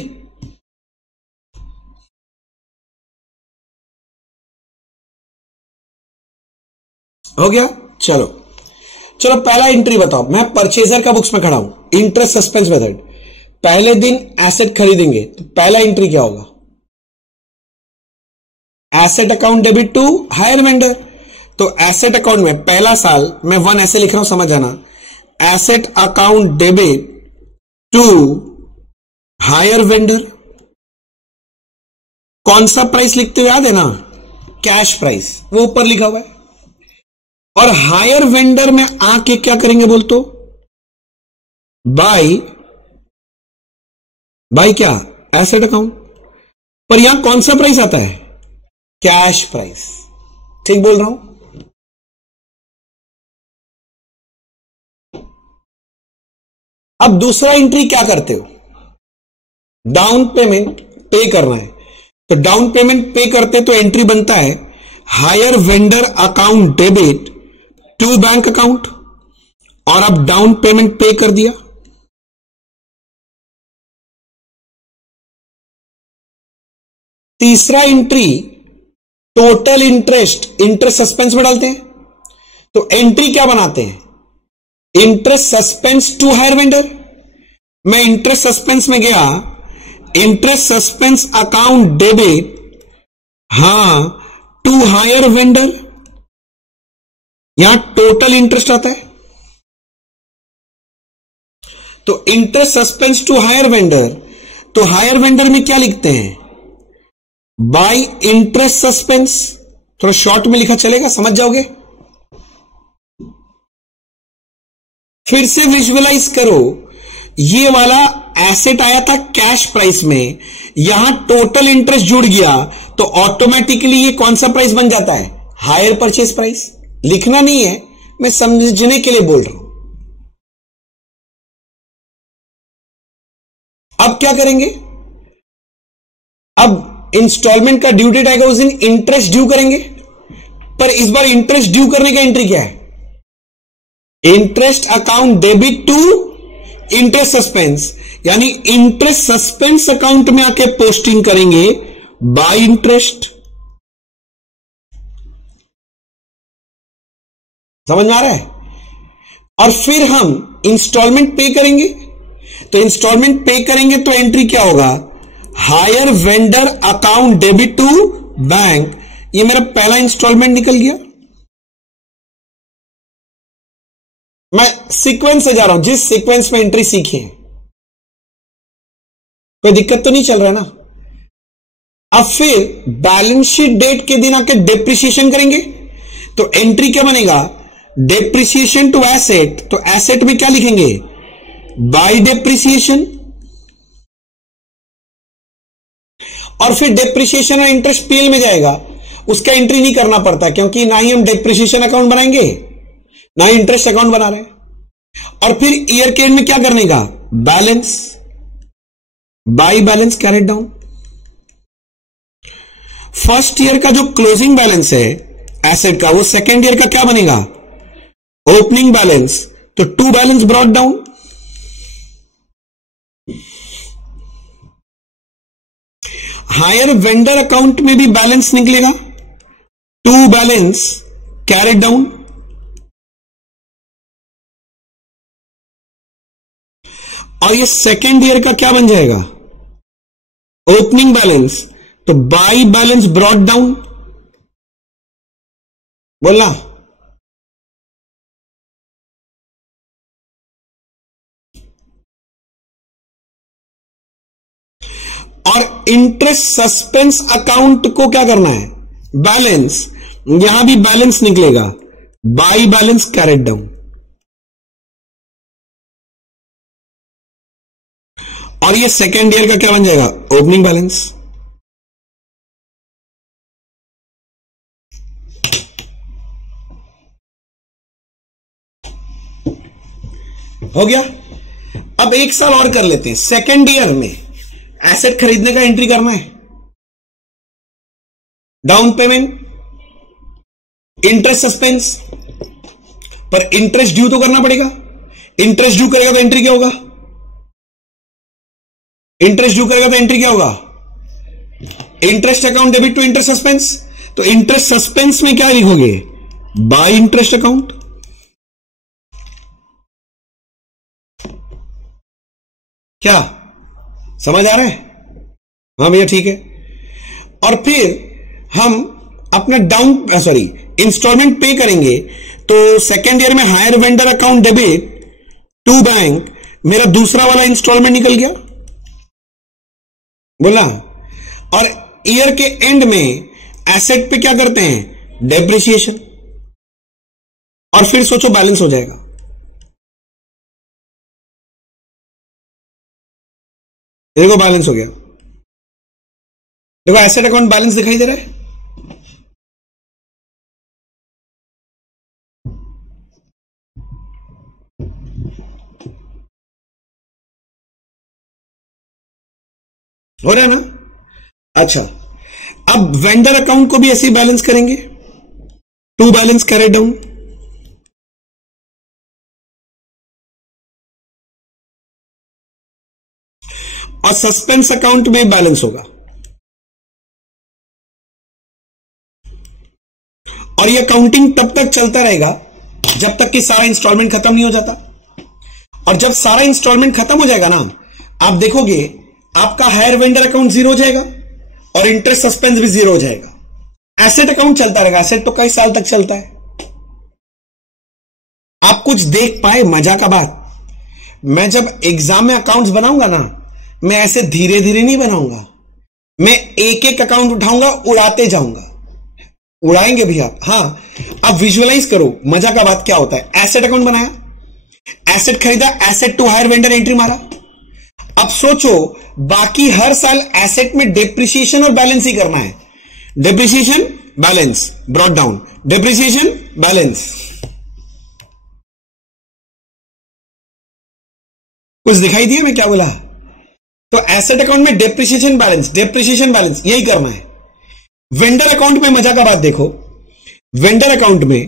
हो गया? चलो पहला एंट्री बताओ। मैं परचेजर का बुक्स में खड़ा हूं, इंटरेस्ट सस्पेंस मेथड। पहले दिन एसेट खरीदेंगे तो पहला एंट्री क्या होगा? Asset account debit to hire vendor. तो एसेट अकाउंट में पहला साल मैं 1 ऐसे लिख रहा हूं, समझ जाना। Asset account debit to hire vendor. कौन सा प्राइस लिखते हुए याद है ना? कैश प्राइस, वो ऊपर लिखा हुआ है। और हायर वेंडर में आके क्या करेंगे बोल तो? बाय क्या? Asset account. पर यहां कौन सा प्राइस आता है? Cash price. ठीक बोल रहा हूं? अब दूसरा एंट्री क्या करते हो? डाउन पेमेंट पे करना है। तो डाउन पेमेंट पे करते तो एंट्री बनता है hire vendor account debit to bank account, और अब डाउन पेमेंट पे कर दिया। तीसरा एंट्री टोटल इंटरेस्ट सस्पेंस में डालते हैं। तो एंट्री क्या बनाते हैं? Interest suspense to hire vendor. मैं इंटरेस्ट सस्पेंस में गया, interest suspense account debit to hire vendor. यहां टोटल इंटरेस्ट आता है। तो interest suspense to hire vendor, तो हायर वेंडर में क्या लिखते हैं? By interest suspense. थोड़ा शॉर्ट में लिखा चलेगा, समझ जाओगे। फिर से विजुअलाइज करो, ये वाला एसेट आया था कैश प्राइस में, यहां टोटल इंटरेस्ट जुड़ गया तो ऑटोमेटिकली ये कौन सा प्राइस बन जाता है? Hire purchase price. लिखना नहीं है, मैं समझने के लिए बोल रहा हूं। अब क्या करेंगे? अब इंस्टॉलमेंट का ड्यू डेट आएगा, उस दिन इंटरेस्ट ड्यू करेंगे। पर इस बार इंटरेस्ट ड्यू करने का एंट्री क्या है? Interest account debit to interest suspense, यानी इंटरेस्ट सस्पेंस अकाउंट में आके पोस्टिंग करेंगे बाय इंटरेस्ट। समझ में आ रहा है? और फिर हम इंस्टॉलमेंट पे करेंगे। तो इंस्टॉलमेंट पे करेंगे तो एंट्री क्या होगा? Hire vendor account debit to bank, ये मेरा पहला इंस्टॉलमेंट निकल गया। मैं सीक्वेंस से जा रहा हूं, जिस सीक्वेंस में एंट्री सीखी है, कोई दिक्कत तो नहीं चल रहा है ना। अब फिर बैलेंस शीट डेट के दिन आके डेप्रिसिएशन करेंगे, तो एंट्री क्या बनेगा, डेप्रिसिएशन टू एसेट। तो एसेट में क्या लिखेंगे, बाय डेप्रिसिएशन, और फिर डेप्रिसिएशन और इंटरेस्ट पीएल में जाएगा, उसका एंट्री नहीं करना पड़ता, क्योंकि ना ही हम डेप्रिसिएशन अकाउंट बनाएंगे ना ही इंटरेस्ट अकाउंट बना रहे हैं। और फिर ईयर के एंड में क्या करने का, balance, by balance carried down. First year का जो क्लोजिंग बैलेंस है एसेट का, वो सेकेंड ईयर का क्या बनेगा, ओपनिंग बैलेंस। तो to balance brought down. Hire vendor account में भी बैलेंस निकलेगा, टू बैलेंस कैरेड डाउन। और ये सेकेंड ईयर का क्या बन जाएगा, ओपनिंग बैलेंस। तो बाय बैलेंस ब्रॉट डाउन, बोलना। और इंटरेस्ट सस्पेंस अकाउंट को क्या करना है, बैलेंस। यहां भी बैलेंस निकलेगा, बाय बैलेंस कैरेड डाउन। और ये सेकेंड ईयर का क्या बन जाएगा, ओपनिंग बैलेंस। हो गया। अब एक साल और कर लेते हैं। सेकेंड ईयर में एसेट खरीदने का एंट्री करना है, डाउन पेमेंट, इंटरेस्ट सस्पेंस, पर इंटरेस्ट ड्यू तो करना पड़ेगा। इंटरेस्ट ड्यू करेगा तो एंट्री क्या होगा, इंटरेस्ट ड्यू करेगा तो एंट्री क्या होगा, interest account debit to interest suspense. तो इंटरेस्ट सस्पेंस में क्या लिखोगे, बाय इंटरेस्ट अकाउंट। क्या समझ आ रहा है, हाँ भैया ठीक है। और फिर हम अपना इंस्टॉलमेंट पे करेंगे। तो सेकेंड ईयर में hire vendor account debit to bank, मेरा दूसरा वाला इंस्टॉलमेंट निकल गया, बोला। और ईयर के एंड में एसेट पे क्या करते हैं, डेप्रिसिएशन। और फिर सोचो बैलेंस हो जाएगा। देखो बैलेंस हो गया, देखो एसेट अकाउंट बैलेंस दिखाई दे रहा है। हो रहा है ना। अच्छा, अब वेंडर अकाउंट को भी ऐसे ही बैलेंस करेंगे, टू बैलेंस कैरेड डाउन। और सस्पेंस अकाउंट में बैलेंस होगा। और ये अकाउंटिंग तब तक चलता रहेगा जब तक कि सारा इंस्टॉलमेंट खत्म नहीं हो जाता। और जब सारा इंस्टॉलमेंट खत्म हो जाएगा ना, आप देखोगे आपका हायर वेंडर अकाउंट जीरो हो जाएगा और इंटरेस्ट सस्पेंस भी जीरो हो जाएगा। एसेट अकाउंट चलता रहेगा, एसेट तो कई साल तक चलता है। आप कुछ देख पाए, मजा का बात। मैं जब एग्जाम में अकाउंट्स बनाऊंगा ना, मैं ऐसे धीरे धीरे नहीं बनाऊंगा, मैं एक एक अकाउंट उठाऊंगा, उड़ाते जाऊंगा। उड़ाएंगे भी आप, हाँ। अब विजुअलाइज करो मजा का बात क्या होता है। एसेट अकाउंट बनाया, एसेट खरीदा, asset to hire vendor entry मारा। अब सोचो बाकी हर साल एसेट में डेप्रिसिएशन और बैलेंस ही करना है। Depreciation balance brought down, depreciation balance. कुछ दिखाई दिया मैं क्या बोला। तो एसेट अकाउंट में डेप्रिसिएशन बैलेंस, डेप्रिसिएशन बैलेंस, यही करना है। वेंडर अकाउंट में मजा का बात देखो। वेंडर अकाउंट में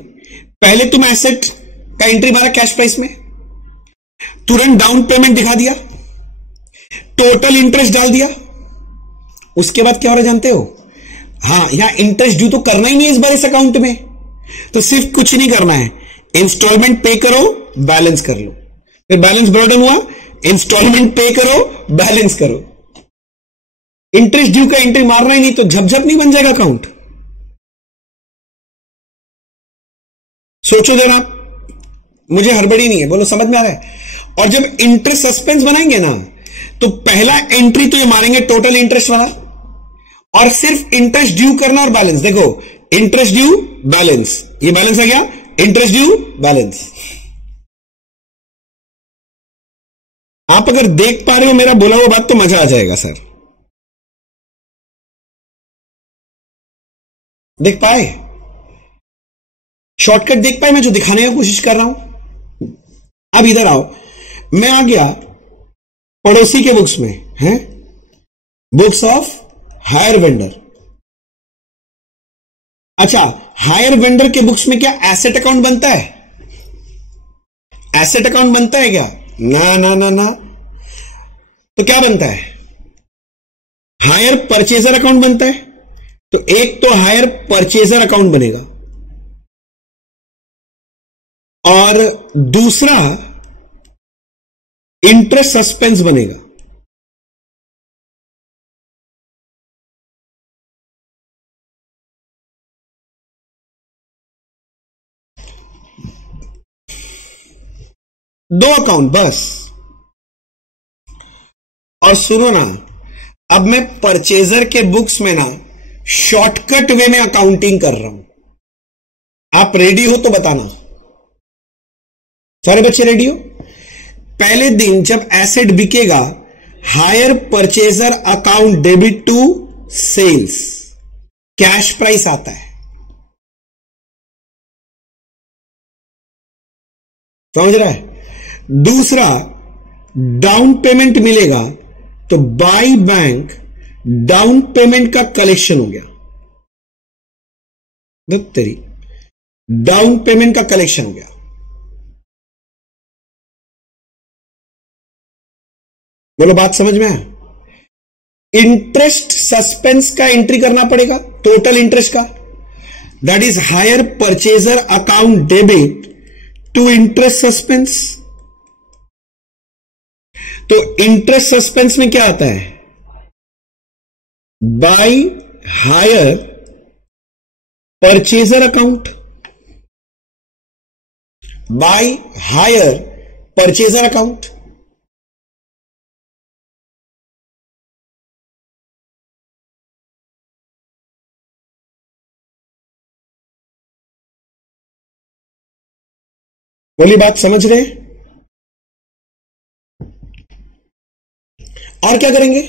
पहले तुम एसेट का एंट्री मारा कैश प्राइस में, तुरंत डाउन पेमेंट दिखा दिया, टोटल इंटरेस्ट डाल दिया। उसके बाद क्या हो रहा जानते हो, हाँ यहां इंटरेस्ट ड्यू तो करना ही नहीं है इस बार इस अकाउंट में, तो सिर्फ कुछ नहीं करना है, इंस्टॉलमेंट पे करो, बैलेंस कर लो। फिर बैलेंस ब्रॉडन हुआ, इंस्टॉलमेंट पे करो, बैलेंस करो। इंटरेस्ट ड्यू का एंट्री मारना ही नहीं तो झपझप नहीं बन जाएगा अकाउंट। सोचो जरा, मुझे हड़बड़ी नहीं है, बोलो समझ में आ रहा है। और जब इंटरेस्ट सस्पेंस बनाएंगे ना, तो पहला एंट्री तो ये मारेंगे टोटल इंटरेस्ट वाला, और सिर्फ इंटरेस्ट ड्यू करना और बैलेंस। देखो, इंटरेस्ट ड्यू बैलेंस, ये बैलेंस है क्या, इंटरेस्ट ड्यू बैलेंस। आप अगर देख पा रहे हो मेरा बोला हुआ बात तो मजा आ जाएगा सर। देख पाए, शॉर्टकट देख पाए मैं जो दिखाने का कोशिश कर रहा हूं। अब इधर आओ, मैं आ गया पड़ोसी के बुक्स में, हैं बुक्स ऑफ हायर वेंडर। अच्छा, हायर वेंडर के बुक्स में क्या एसेट अकाउंट बनता है? एसेट अकाउंट बनता है क्या? ना ना ना ना। तो क्या बनता है? हायर परचेजर अकाउंट बनता है। तो एक तो हायर परचेजर अकाउंट बनेगा, और दूसरा इंटरेस्ट सस्पेंस बनेगा। दो अकाउंट बस। और सुनो ना, अब मैं परचेजर के बुक्स में ना शॉर्टकट वे में अकाउंटिंग कर रहा हूं। आप रेडी हो तो बताना, सारे बच्चे रेडी हो? पहले दिन जब एसेट बिकेगा, hire purchaser account debit to sales, cash price आता है, समझ रहा है? दूसरा, डाउन पेमेंट मिलेगा तो बाय बैंक डाउन पेमेंट का कलेक्शन हो गया। तेरी डाउन पेमेंट का कलेक्शन हो गया। बोलो बात समझ में आया? इंटरेस्ट सस्पेंस का एंट्री करना पड़ेगा, टोटल इंटरेस्ट का, that is hire purchaser account debit to interest suspense. तो इंटरेस्ट सस्पेंस में क्या आता है? By hire purchaser account, by hire purchaser account. बोली बात समझ रहे? और क्या करेंगे?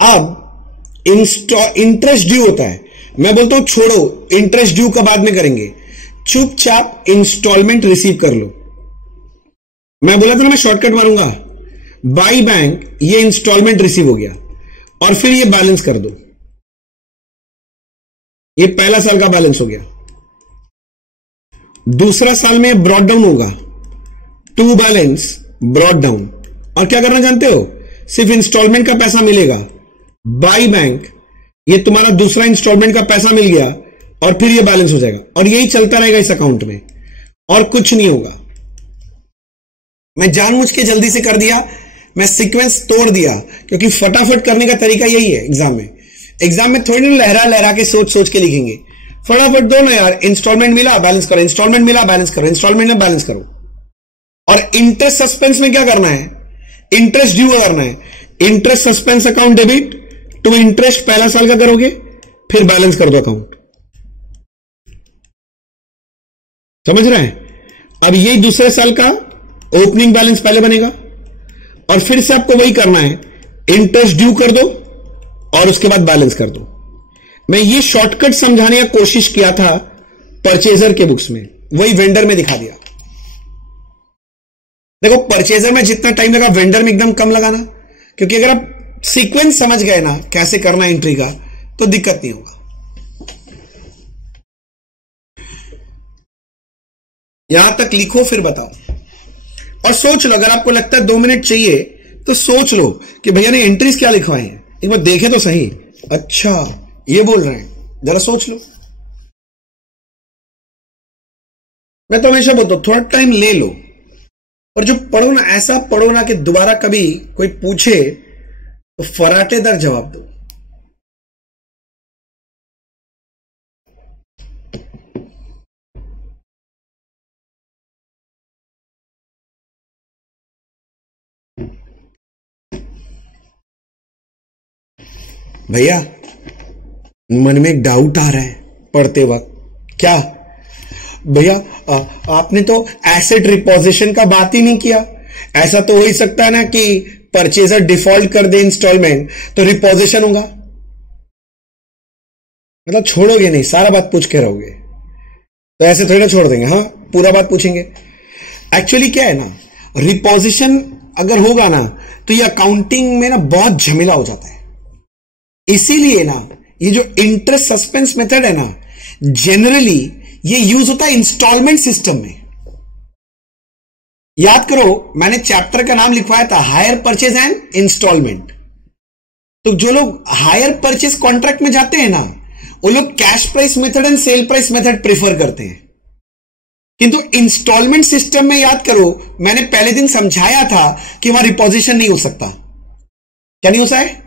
अब इंटरेस्ट ड्यू होता है, मैं बोलता हूं छोड़ो, इंटरेस्ट ड्यू का बाद में करेंगे, चुपचाप इंस्टॉलमेंट रिसीव कर लो। मैं बोला था ना मैं शॉर्टकट मारूंगा, बाय बैंक ये इंस्टॉलमेंट रिसीव हो गया, और फिर ये बैलेंस कर दो, ये पहला साल का बैलेंस हो गया। दूसरा साल में ब्रॉड डाउन होगा, टू बैलेंस ब्रॉड डाउन। और क्या करना जानते हो? सिर्फ इंस्टॉलमेंट का पैसा मिलेगा, बाय बैंक ये तुम्हारा दूसरा इंस्टॉलमेंट का पैसा मिल गया, और फिर ये बैलेंस हो जाएगा, और यही चलता रहेगा इस अकाउंट में, और कुछ नहीं होगा। मैं जानबूझ के जल्दी से कर दिया, मैं सीक्वेंस तोड़ दिया, क्योंकि फटाफट करने का तरीका यही है। एग्जाम में थोड़ी ना लहरा लहरा के सोच सोच के लिखेंगे, फटाफट दो ना यार, इंस्टॉलमेंट मिला बैलेंस करो, इंस्टॉलमेंट मिला बैलेंस करो, इंस्टॉलमेंट में बैलेंस करो। और इंटरेस्ट सस्पेंस में क्या करना है? इंटरेस्ट ड्यू करना है, interest suspense account debit to interest पहला साल का करोगे, फिर बैलेंस कर दो अकाउंट। समझ रहे हैं? अब ये दूसरे साल का ओपनिंग बैलेंस पहले बनेगा, और फिर से आपको वही करना है, इंटरेस्ट ड्यू कर दो और उसके बाद बैलेंस कर दो। मैं ये शॉर्टकट समझाने का कोशिश किया था परचेजर के बुक्स में, वही वेंडर में दिखा दिया। देखो, परचेजर में जितना टाइम लगा वेंडर में एकदम कम लगाना, क्योंकि अगर आप सीक्वेंस समझ गए ना कैसे करना एंट्री का, तो दिक्कत नहीं होगा। यहां तक लिखो फिर बताओ, और सोच लो। अगर आपको लगता है 2 मिनट चाहिए तो सोच लो कि भैया ने एंट्रीज क्या लिखवाई हैं, एक बार देखे तो सही। अच्छा ये बोल रहे हैं, जरा सोच लो। मैं तो हमेशा बोलता हूं थोड़ा टाइम ले लो, और जो पढ़ो ना ऐसा पढ़ो ना कि दोबारा कभी कोई पूछे तो फराटेदार जवाब दो। भैया मन में एक डाउट आ रहा है पढ़ते वक्त। क्या भैया? आपने तो एसेट रिपोजिशन का बात ही नहीं किया। ऐसा तो हो ही सकता है ना कि परचेजर डिफॉल्ट कर दे इंस्टॉलमेंट तो रिपोजिशन होगा। मतलब छोड़ोगे नहीं, सारा बात पूछ के रहोगे तो ऐसे थोड़ी ना छोड़ देंगे। हाँ, पूरा बात पूछेंगे। एक्चुअली क्या है ना, रिपोजिशन अगर होगा ना तो ये अकाउंटिंग में ना बहुत झमेला हो जाता है। इसीलिए ना ये जो इंटरेस्ट सस्पेंस मेथड है ना, जनरली ये यूज होता है इंस्टॉलमेंट सिस्टम में। याद करो, मैंने चैप्टर का नाम लिखवाया था हायर परचेज एंड इंस्टॉलमेंट। तो जो लोग हायर परचेज कॉन्ट्रैक्ट में जाते हैं ना, वो लोग cash price method and cell price method prefer करते हैं। किंतु इंस्टॉलमेंट सिस्टम में याद करो, मैंने पहले दिन समझाया था कि वहां रिपोजिशन नहीं हो सकता। क्या नहीं होता है?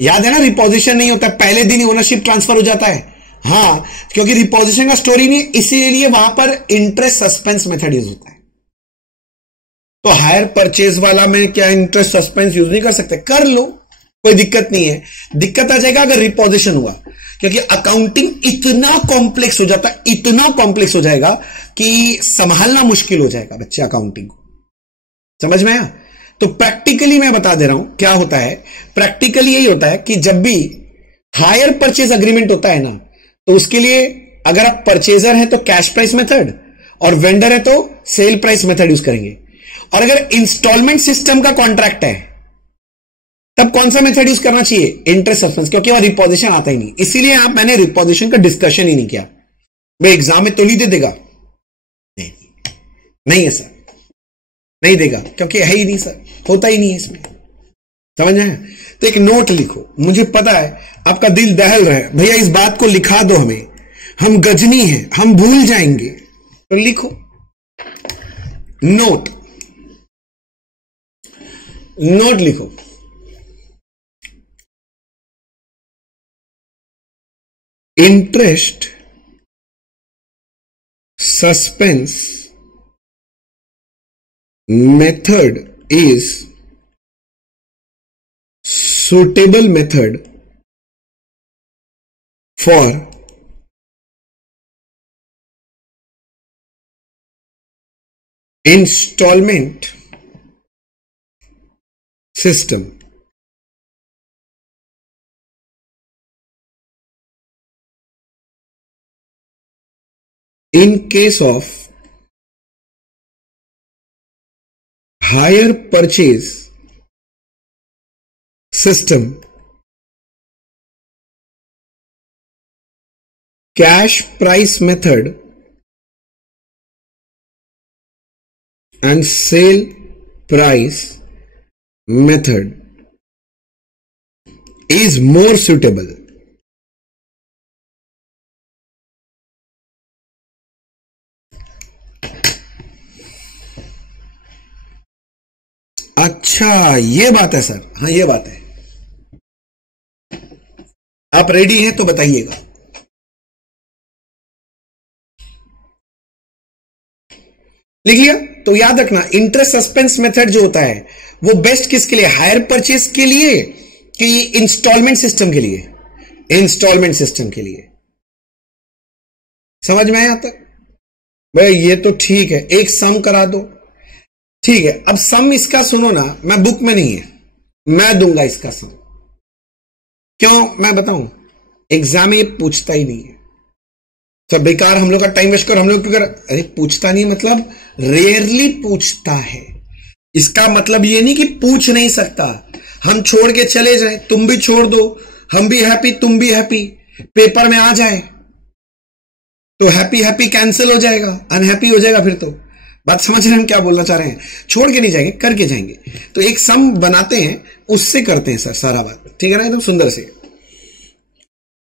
याद है ना, रिपोजिशन नहीं होता, पहले दिन ही ओनरशिप ट्रांसफर हो जाता है। हां, क्योंकि रिपोजिशन का स्टोरी नहीं, इसीलिए वहां पर इंटरेस्ट सस्पेंस मेथड यूज होता है। तो हायर परचेज वाला में क्या इंटरेस्ट सस्पेंस यूज नहीं कर सकते? कर लो, कोई दिक्कत नहीं है। दिक्कत आ जाएगा अगर रिपोजिशन हुआ, क्योंकि अकाउंटिंग इतना कॉम्प्लेक्स हो जाता है, इतना कॉम्प्लेक्स हो जाएगा कि संभालना मुश्किल हो जाएगा बच्चे अकाउंटिंग को। समझ में आया? तो प्रैक्टिकली मैं बता दे रहा हूं क्या होता है। प्रैक्टिकली यही होता है कि जब भी हायर परचेज अग्रीमेंट होता है ना, तो उसके लिए अगर आप परचेजर हैं तो कैश प्राइस मेथड, और वेंडर है तो सेल प्राइस मेथड यूज करेंगे। और अगर इंस्टॉलमेंट सिस्टम का कॉन्ट्रैक्ट है तब कौन सा मेथड यूज करना चाहिए? इंटरेस्ट सस्पेंस, क्योंकि वह रिपोजिशन आता ही नहीं। इसीलिए आप मैंने रिपोजिशन का डिस्कशन ही नहीं किया। भाई एग्जाम में तो नहीं दे देगा? नहीं, नहीं है सर, नहीं देगा, क्योंकि है ही नहीं सर, होता ही नहीं है इसमें। समझ आया? तो एक नोट लिखो। मुझे पता है आपका दिल दहल रहा है, भैया इस बात को लिखा दो हमें, हम गजनी हैं, हम भूल जाएंगे। तो लिखो नोट, नोट लिखो। Interest suspense method is suitable method for installment system. In case of hire purchase system, cash price method and sale price method is more suitable. अच्छा, ये बात है सर। हाँ, ये बात है। आप रेडी हैं तो बताइएगा। लिख लिया? तो याद रखना, इंटरेस्ट सस्पेंस मेथड जो होता है वो बेस्ट किसके लिए? हायर परचेस के लिए कि इंस्टॉलमेंट सिस्टम के लिए? इंस्टॉलमेंट सिस्टम के लिए। समझ में आया यहां तक? भाई ये तो ठीक है, एक सम करा दो, ठीक है। अब सम इसका सुनो ना, मैं बुक में नहीं है, मैं दूंगा इसका सम। क्यों मैं बताऊं? एग्जाम में ये पूछता ही नहीं है। सब बेकार हम लोग का टाइम वेस्ट कर, हम लोग क्यों कर? अरे पूछता नहीं मतलब रेयरली पूछता है। इसका मतलब ये नहीं कि पूछ नहीं सकता, हम छोड़ के चले जाए, तुम भी छोड़ दो, हम भी हैप्पी तुम भी हैप्पी, पेपर में आ जाए तो हैप्पी हैप्पी कैंसिल हो जाएगा, अनहैप्पी हो जाएगा। फिर तो बात समझ रहे हैं हम क्या बोलना चाह रहे हैं? छोड़ के नहीं जाएंगे, करके जाएंगे। तो एक सम बनाते हैं, उससे करते हैं सर सारा बात, ठीक है ना? एकदम सुंदर से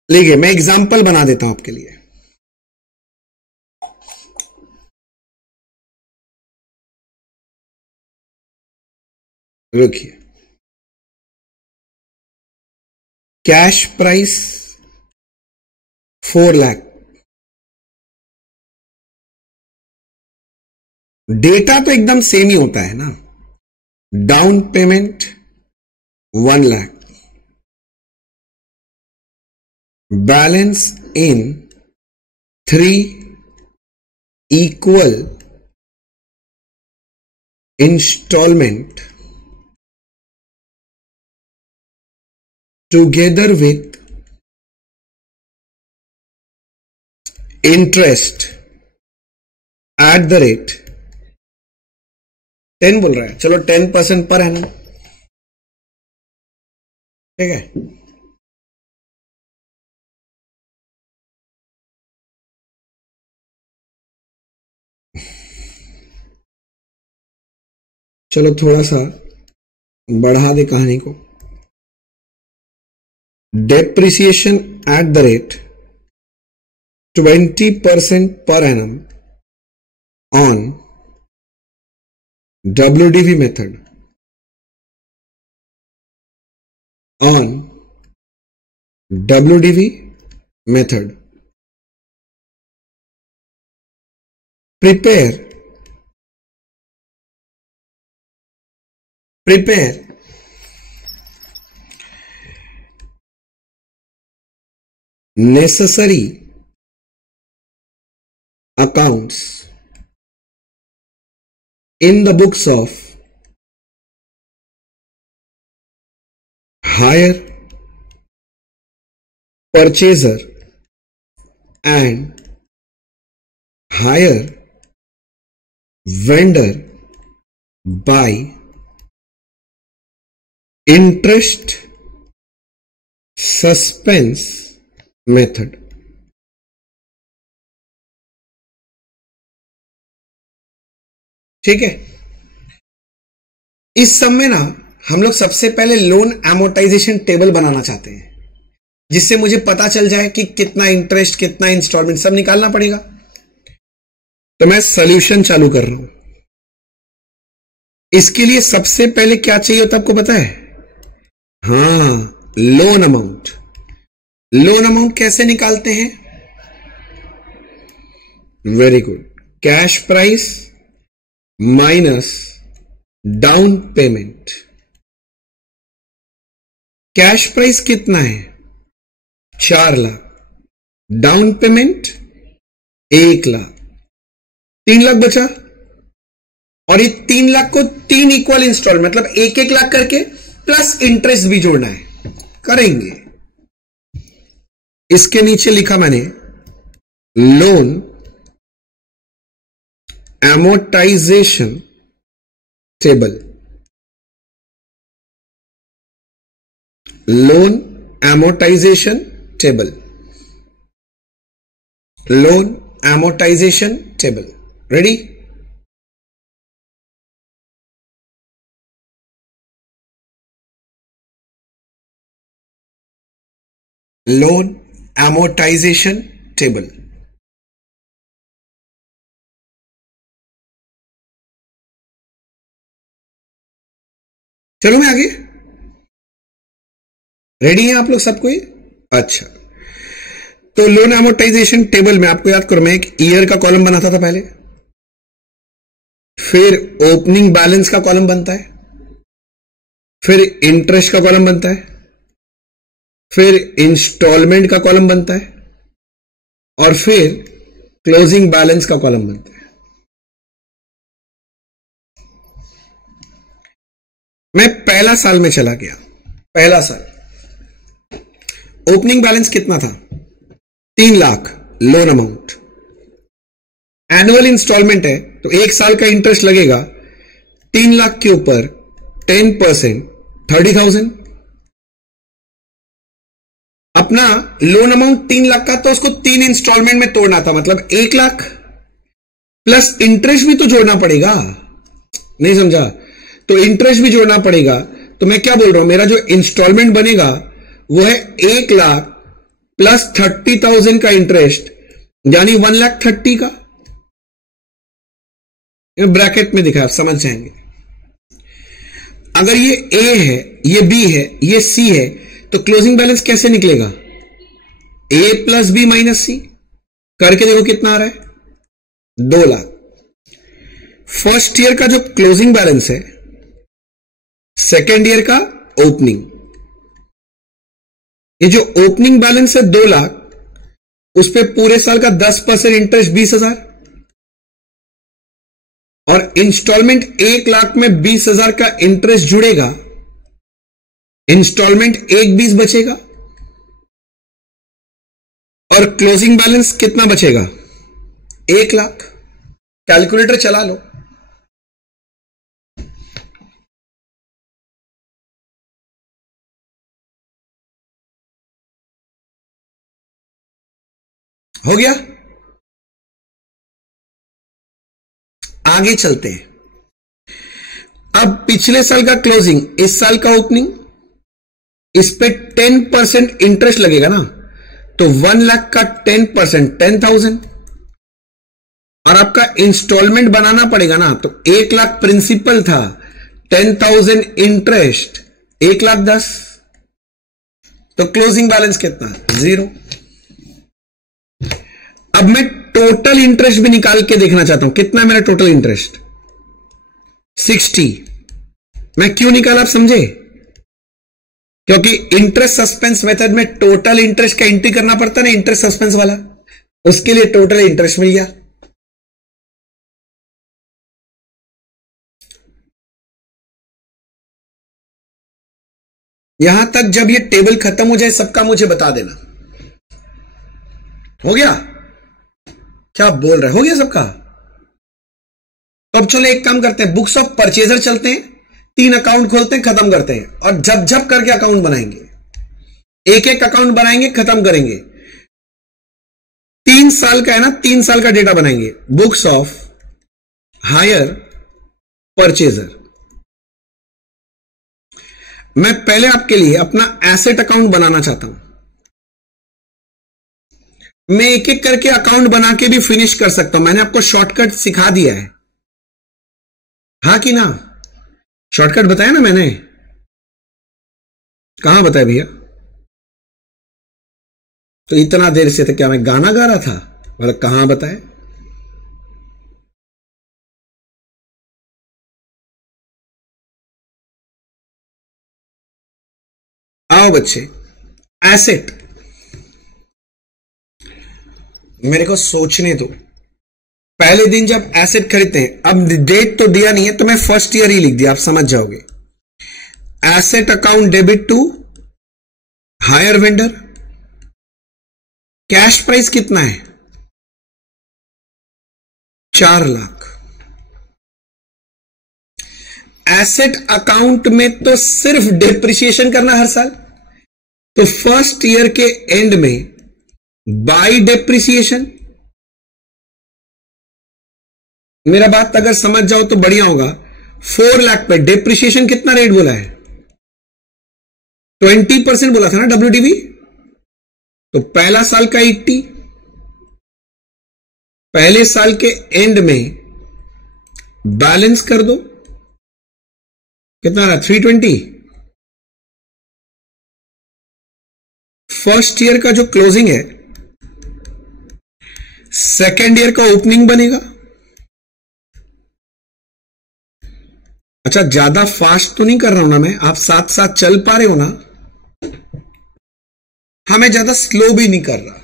लिखिए, मैं एग्जाम्पल बना देता हूं आपके लिए। रुकिए, कैश प्राइस 4 लाख, डेटा तो एकदम सेम ही होता है ना। Down payment 1 lakh, balance in 3 equal installment together with interest at the rate 10 बोल रहा है, चलो 10% पर एनम, ठीक है। चलो थोड़ा सा बढ़ा दे कहानी को। Depreciation at the rate 20% per annum on WDV method on WDV method. Prepare necessary accounts in the books of hire, purchaser and hire vendor by interest suspense method. ठीक है। इस सब में ना हम लोग सबसे पहले लोन एमोर्टाइजेशन टेबल बनाना चाहते हैं, जिससे मुझे पता चल जाए कि कितना इंटरेस्ट, कितना इंस्टॉलमेंट, सब निकालना पड़ेगा। तो मैं सॉल्यूशन चालू कर रहा हूं। इसके लिए सबसे पहले क्या चाहिए होता है आपको पता है? हां, लोन अमाउंट। लोन अमाउंट कैसे निकालते हैं? Very good. Cash price minus down payment. Cash price कितना है? 4 लाख। Down payment 1 lakh. 3 लाख बचा। और ये 3 लाख को 3 इक्वल इंस्टॉलमेंट, मतलब 1-1 लाख करके प्लस इंटरेस्ट भी जोड़ना है। करेंगे। इसके नीचे लिखा मैंने loan amortisation table. Loan amortisation table. Loan amortisation table. Ready? Loan amortisation table. चलो मैं आगे। रेडी हैं आप लोग सब कोई? अच्छा, तो लोन एमोर्टाइजेशन टेबल में आपको याद करो, मैं एक ईयर का कॉलम बनाता था पहले, फिर ओपनिंग बैलेंस का कॉलम बनता है, फिर इंटरेस्ट का कॉलम बनता है, फिर इंस्टॉलमेंट का कॉलम बनता है, और फिर क्लोजिंग बैलेंस का कॉलम बनता है। मैं पहला साल में चला गया। पहला साल ओपनिंग बैलेंस कितना था? 3 lakh loan amount. Annual installment है तो 1 साल का इंटरेस्ट लगेगा 3 लाख के ऊपर 10% 30,000। अपना लोन अमाउंट 3 लाख का, तो उसको 3 इंस्टॉलमेंट में तोड़ना था, मतलब 1 लाख प्लस इंटरेस्ट भी तो जोड़ना पड़ेगा। नहीं समझा? तो इंटरेस्ट भी जोड़ना पड़ेगा। तो मैं क्या बोल रहा हूं, मेरा जो इंस्टॉलमेंट बनेगा वो है 1 लाख प्लस 30,000 का इंटरेस्ट, यानी 1,30,000 का। ब्रैकेट में दिखा, आप समझ जाएंगे। अगर ये ए है, ये बी है, ये सी है, तो क्लोजिंग बैलेंस कैसे निकलेगा? ए प्लस बी माइनस सी। करके देखो कितना आ रहा है? 2 लाख। फर्स्ट ईयर का जो क्लोजिंग बैलेंस है, सेकेंड ईयर का ओपनिंग, ये जो ओपनिंग बैलेंस है 2 लाख, उस पे पूरे साल का 10% इंटरेस्ट 20,000, और इंस्टॉलमेंट 1 लाख में 20,000 का इंटरेस्ट जुड़ेगा, इंस्टॉलमेंट 1,20 बचेगा, और क्लोजिंग बैलेंस कितना बचेगा? 1 लाख। कैलकुलेटर चला लो। हो गया। आगे चलते हैं। अब पिछले साल का क्लोजिंग, इस साल का ओपनिंग, इस पे 10% इंटरेस्ट लगेगा ना, तो 1 लाख का 10% 10,000, और आपका इंस्टॉलमेंट बनाना पड़ेगा ना, तो 1 लाख प्रिंसिपल था, 10,000 इंटरेस्ट, 1,10,000, तो क्लोजिंग बैलेंस कितना? 0। अब मैं टोटल इंटरेस्ट भी निकाल के देखना चाहता हूं, कितना है मेरा टोटल इंटरेस्ट? 60। मैं क्यों निकाला आप समझे? क्योंकि इंटरेस्ट सस्पेंस मेथड में टोटल इंटरेस्ट का एंट्री करना पड़ता है ना, इंटरेस्ट सस्पेंस वाला, उसके लिए टोटल इंटरेस्ट मिल गया। यहां तक जब ये टेबल खत्म हो जाए सबका मुझे बता देना। हो गया? क्या बोल रहे? हो गया सबका? तो अब चलो एक काम करते हैं, बुक्स ऑफ परचेजर चलते हैं, 3 अकाउंट खोलते हैं, खत्म करते हैं, और जब जब करके अकाउंट बनाएंगे, एक एक अकाउंट बनाएंगे, खत्म करेंगे। 3 साल का है ना, 3 साल का डेटा बनाएंगे। Books of hire purchaser. मैं पहले आपके लिए अपना एसेट अकाउंट बनाना चाहता हूं। मैं एक एक करके अकाउंट बना के भी फिनिश कर सकता हूं, मैंने आपको शॉर्टकट सिखा दिया है, हाँ कि ना? शॉर्टकट बताया ना मैंने? कहां बताया भैया? तो इतना देर से तो क्या मैं गाना गा रहा था? मतलब कहां बताए? आओ बच्चे, एसेट, मेरे को सोचने दो। पहले दिन जब एसेट खरीदते हैं, अब डेट तो दिया नहीं है तो मैं फर्स्ट ईयर ही लिख दिया, आप समझ जाओगे। Asset account debit to hire vendor. Cash price कितना है? 4 लाख। एसेट अकाउंट में तो सिर्फ डेप्रिसिएशन करना हर साल, तो फर्स्ट ईयर के एंड में बाय डेप्रिसिएशन। मेरा बात अगर समझ जाओ तो बढ़िया होगा। 4 लाख पे डेप्रिसिएशन कितना रेट बोला है? 20% बोला था ना WDV, तो पहला साल का 80, पहले साल के एंड में बैलेंस कर दो, कितना रहा? 320। फर्स्ट ईयर का जो क्लोजिंग है, सेकेंड ईयर का ओपनिंग बनेगा। अच्छा, ज्यादा फास्ट तो नहीं कर रहा हूं ना मैं, आप साथ साथ चल पा रहे हो ना? हाँ, मैं ज्यादा स्लो भी नहीं कर रहा,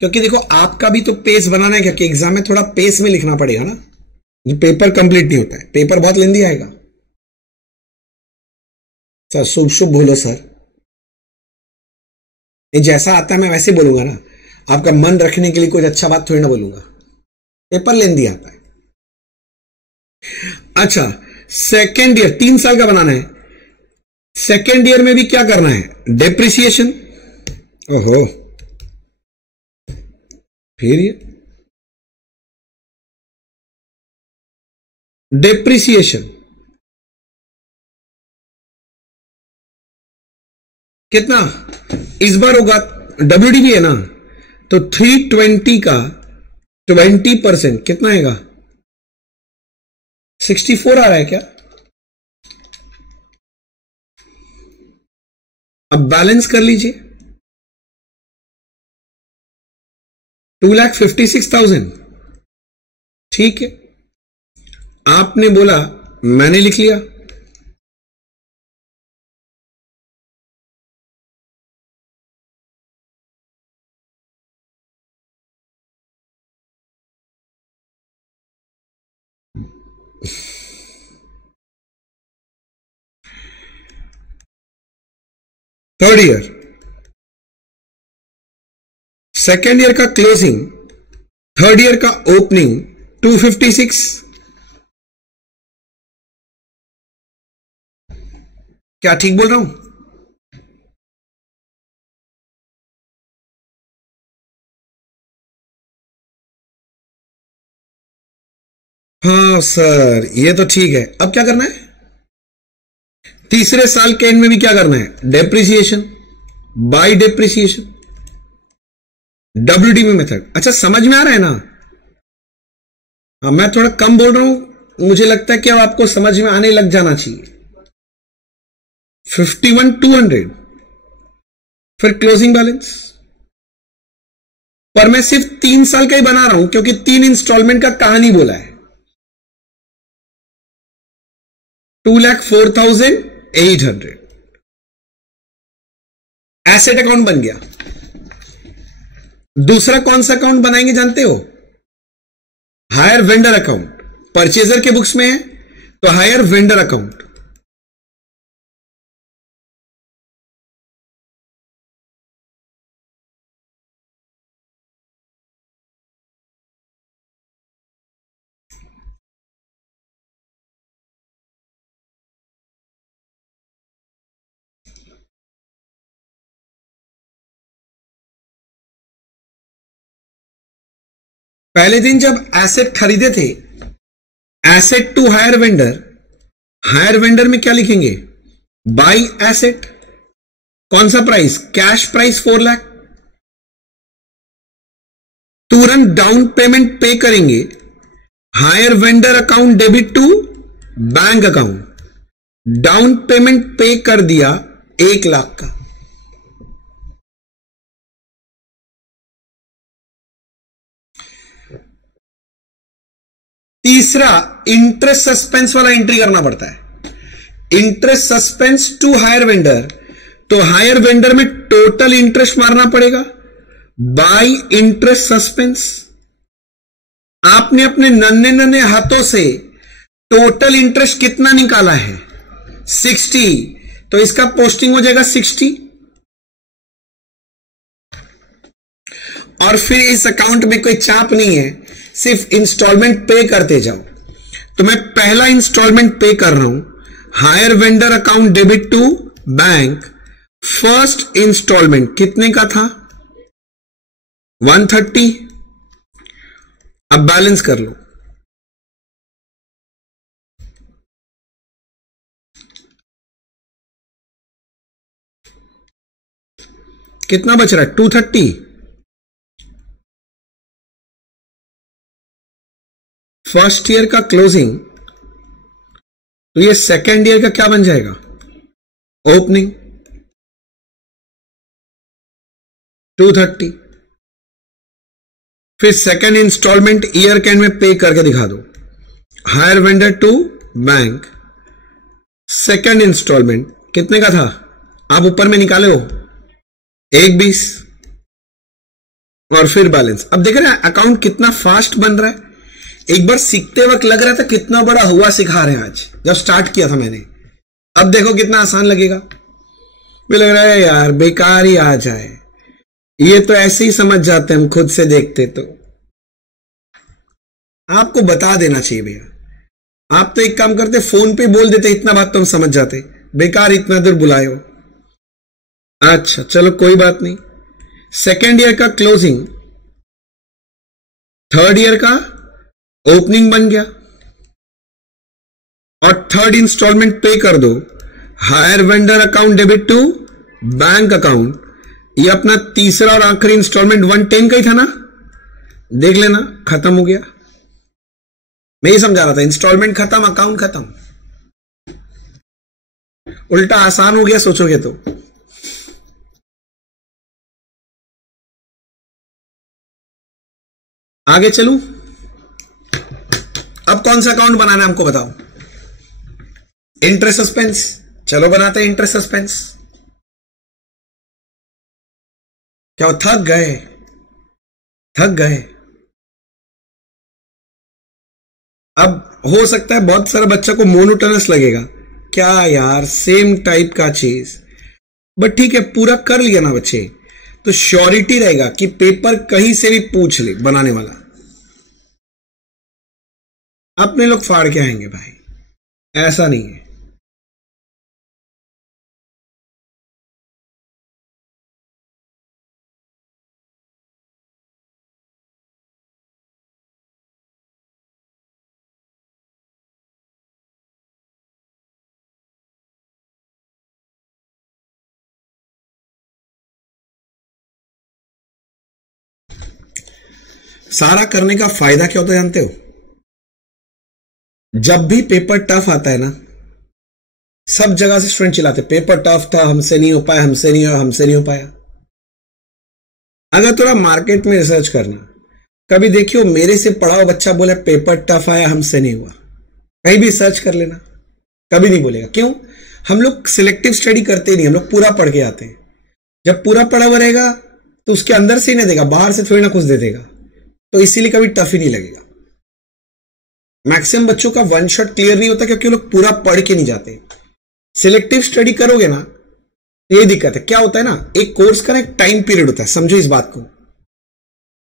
क्योंकि देखो आपका भी तो पेस बनाना है, क्योंकि एग्जाम में थोड़ा पेस में लिखना पड़ेगा ना, पेपर कंप्लीट नहीं होता है, पेपर बहुत लेंदी आएगा। सर शुभ शुभ बोलो सर, ये जैसा आता है मैं वैसे बोलूंगा ना, आपका मन रखने के लिए कुछ अच्छा बात थोड़ी ना बोलूंगा, पेपर लेंदी आता है। अच्छा, सेकेंड ईयर 3 साल का बनाना है, सेकेंड ईयर में भी क्या करना है? डेप्रिसिएशन। ओहो, फिर ये डेप्रिसिएशन कितना इस बार होगा? WDV है ना, तो 320 का 20% कितना आएगा? 64 आ रहा है क्या? अब बैलेंस कर लीजिए, 2,56,000। ठीक है, आपने बोला, मैंने लिख लिया। थर्ड ईयर, सेकेंड ईयर का क्लोजिंग, थर्ड ईयर का ओपनिंग 256। क्या ठीक बोल रहा हूं? हाँ सर, ये तो ठीक है। अब क्या करना है? तीसरे साल के एंड में भी क्या करना है? Depreciation bye depreciation, WDV method. अच्छा, समझ में आ रहा है ना? हाँ, मैं थोड़ा कम बोल रहा हूं, मुझे लगता है कि अब आपको समझ में आने लग जाना चाहिए। 51,200, फिर क्लोजिंग बैलेंस। पर मैं सिर्फ 3 साल का ही बना रहा हूं क्योंकि 3 इंस्टॉलमेंट का कहानी बोला है। 2,04,800 एसेट अकाउंट बन गया। दूसरा कौन सा अकाउंट बनाएंगे जानते हो? Higher vendor account. परचेजर के बुक्स में है तो हायर वेंडर अकाउंट। पहले दिन जब एसेट खरीदे थे, asset to hire vendor, hire vendor में क्या लिखेंगे? By asset. कौन सा प्राइस? Cash price 4 lakh. तुरंत डाउन पेमेंट पे करेंगे। Hire vendor account debit to bank account. Down payment pay कर दिया 1 लाख का। तीसरा, इंटरेस्ट सस्पेंस वाला एंट्री करना पड़ता है। Interest suspense to hire vendor, तो हायर वेंडर में टोटल इंटरेस्ट मारना पड़ेगा बाय इंटरेस्ट सस्पेंस। आपने अपने नन्हे नन्हे हाथों से टोटल इंटरेस्ट कितना निकाला है? 60, तो इसका पोस्टिंग हो जाएगा 60। और फिर इस अकाउंट में कोई चाप नहीं है, सिर्फ इंस्टॉलमेंट पे करते जाओ। तो मैं पहला इंस्टॉलमेंट पे कर रहा हूं, hire vendor account debit to bank. First installment कितने का था? 130। अब बैलेंस कर लो। कितना बच रहा है? 230। फर्स्ट ईयर का क्लोजिंग, तो ये सेकेंड ईयर का क्या बन जाएगा? ओपनिंग 230। फिर सेकेंड इंस्टॉलमेंट ईयर के एंड में पे करके दिखा दो। Hire vendor to bank, second installment कितने का था? आप ऊपर में निकाले हो 120। और फिर बैलेंस। अब देख रहे हैं अकाउंट कितना फास्ट बन रहा है। एक बार सीखते वक्त लग रहा था कितना बड़ा हुआ सिखा रहे हैं आज, जब स्टार्ट किया था मैंने। अब देखो कितना आसान लगेगा। मुझे लग रहा है यार बेकार ही आ जाए, ये तो ऐसे ही समझ जाते हैं हम खुद से देखते। तो आपको बता देना चाहिए भैया। आप तो एक काम करते, फोन पे बोल देते, इतना बात तो हम समझ जाते। बेकार इतना दूर बुलाए हो। अच्छा चलो कोई बात नहीं। सेकेंड ईयर का क्लोजिंग, थर्ड ईयर का ओपनिंग बन गया। और थर्ड इंस्टॉलमेंट पे कर दो। Hire vendor account debit to bank account. ये अपना तीसरा और आखिरी इंस्टॉलमेंट 110 का ही था ना? देख लेना, खत्म हो गया। मैं ही समझा रहा था, इंस्टॉलमेंट खत्म, अकाउंट खत्म। उल्टा आसान हो गया सोचोगे तो। आगे चलूं? अब कौन सा अकाउंट बनाना है हमको बताओ? इंटरेस्ट सस्पेंस, चलो बनाते हैं इंटरेस्ट सस्पेंस। क्या थक गए? थक गए? अब हो सकता है बहुत सारा बच्चा को मोनोटोनस लगेगा, क्या यार सेम टाइप का चीज, बट ठीक है पूरा कर लिया ना बच्चे, तो श्योरिटी रहेगा कि पेपर कहीं से भी पूछ ले बनाने वाला, अपने लोग फाड़ के आएंगे भाई, ऐसा नहीं है। सारा करने का फायदा क्या होता है जानते हो? जब भी पेपर टफ आता है ना, सब जगह से स्टूडेंट चिल्लाते पेपर टफ था, हमसे नहीं हो पाया, हमसे नहीं हो, हमसे नहीं हो पाया। अगर थोड़ा मार्केट में रिसर्च करना, कभी देखियो मेरे से पढ़ा हुआ बच्चा बोले पेपर टफ आया, हमसे नहीं हुआ, कहीं भी सर्च कर लेना, कभी नहीं बोलेगा। क्यों? हम लोग सिलेक्टिव स्टडी करते नहीं, हम लोग पूरा पढ़ के आते हैं। जब पूरा पढ़ा हुआ रहेगा तो उसके अंदर से ही नहीं देगा, बाहर से थोड़ी ना कुछ दे देगा, तो इसीलिए कभी टफ ही नहीं लगेगा। मैक्सिमम बच्चों का वन शॉट क्लियर नहीं होता क्योंकि लोग पूरा पढ़ के नहीं जाते। सिलेक्टिव स्टडी करोगे ना, ये दिक्कत है। क्या होता है ना, एक कोर्स का ना एक टाइम पीरियड होता है, समझो इस बात को।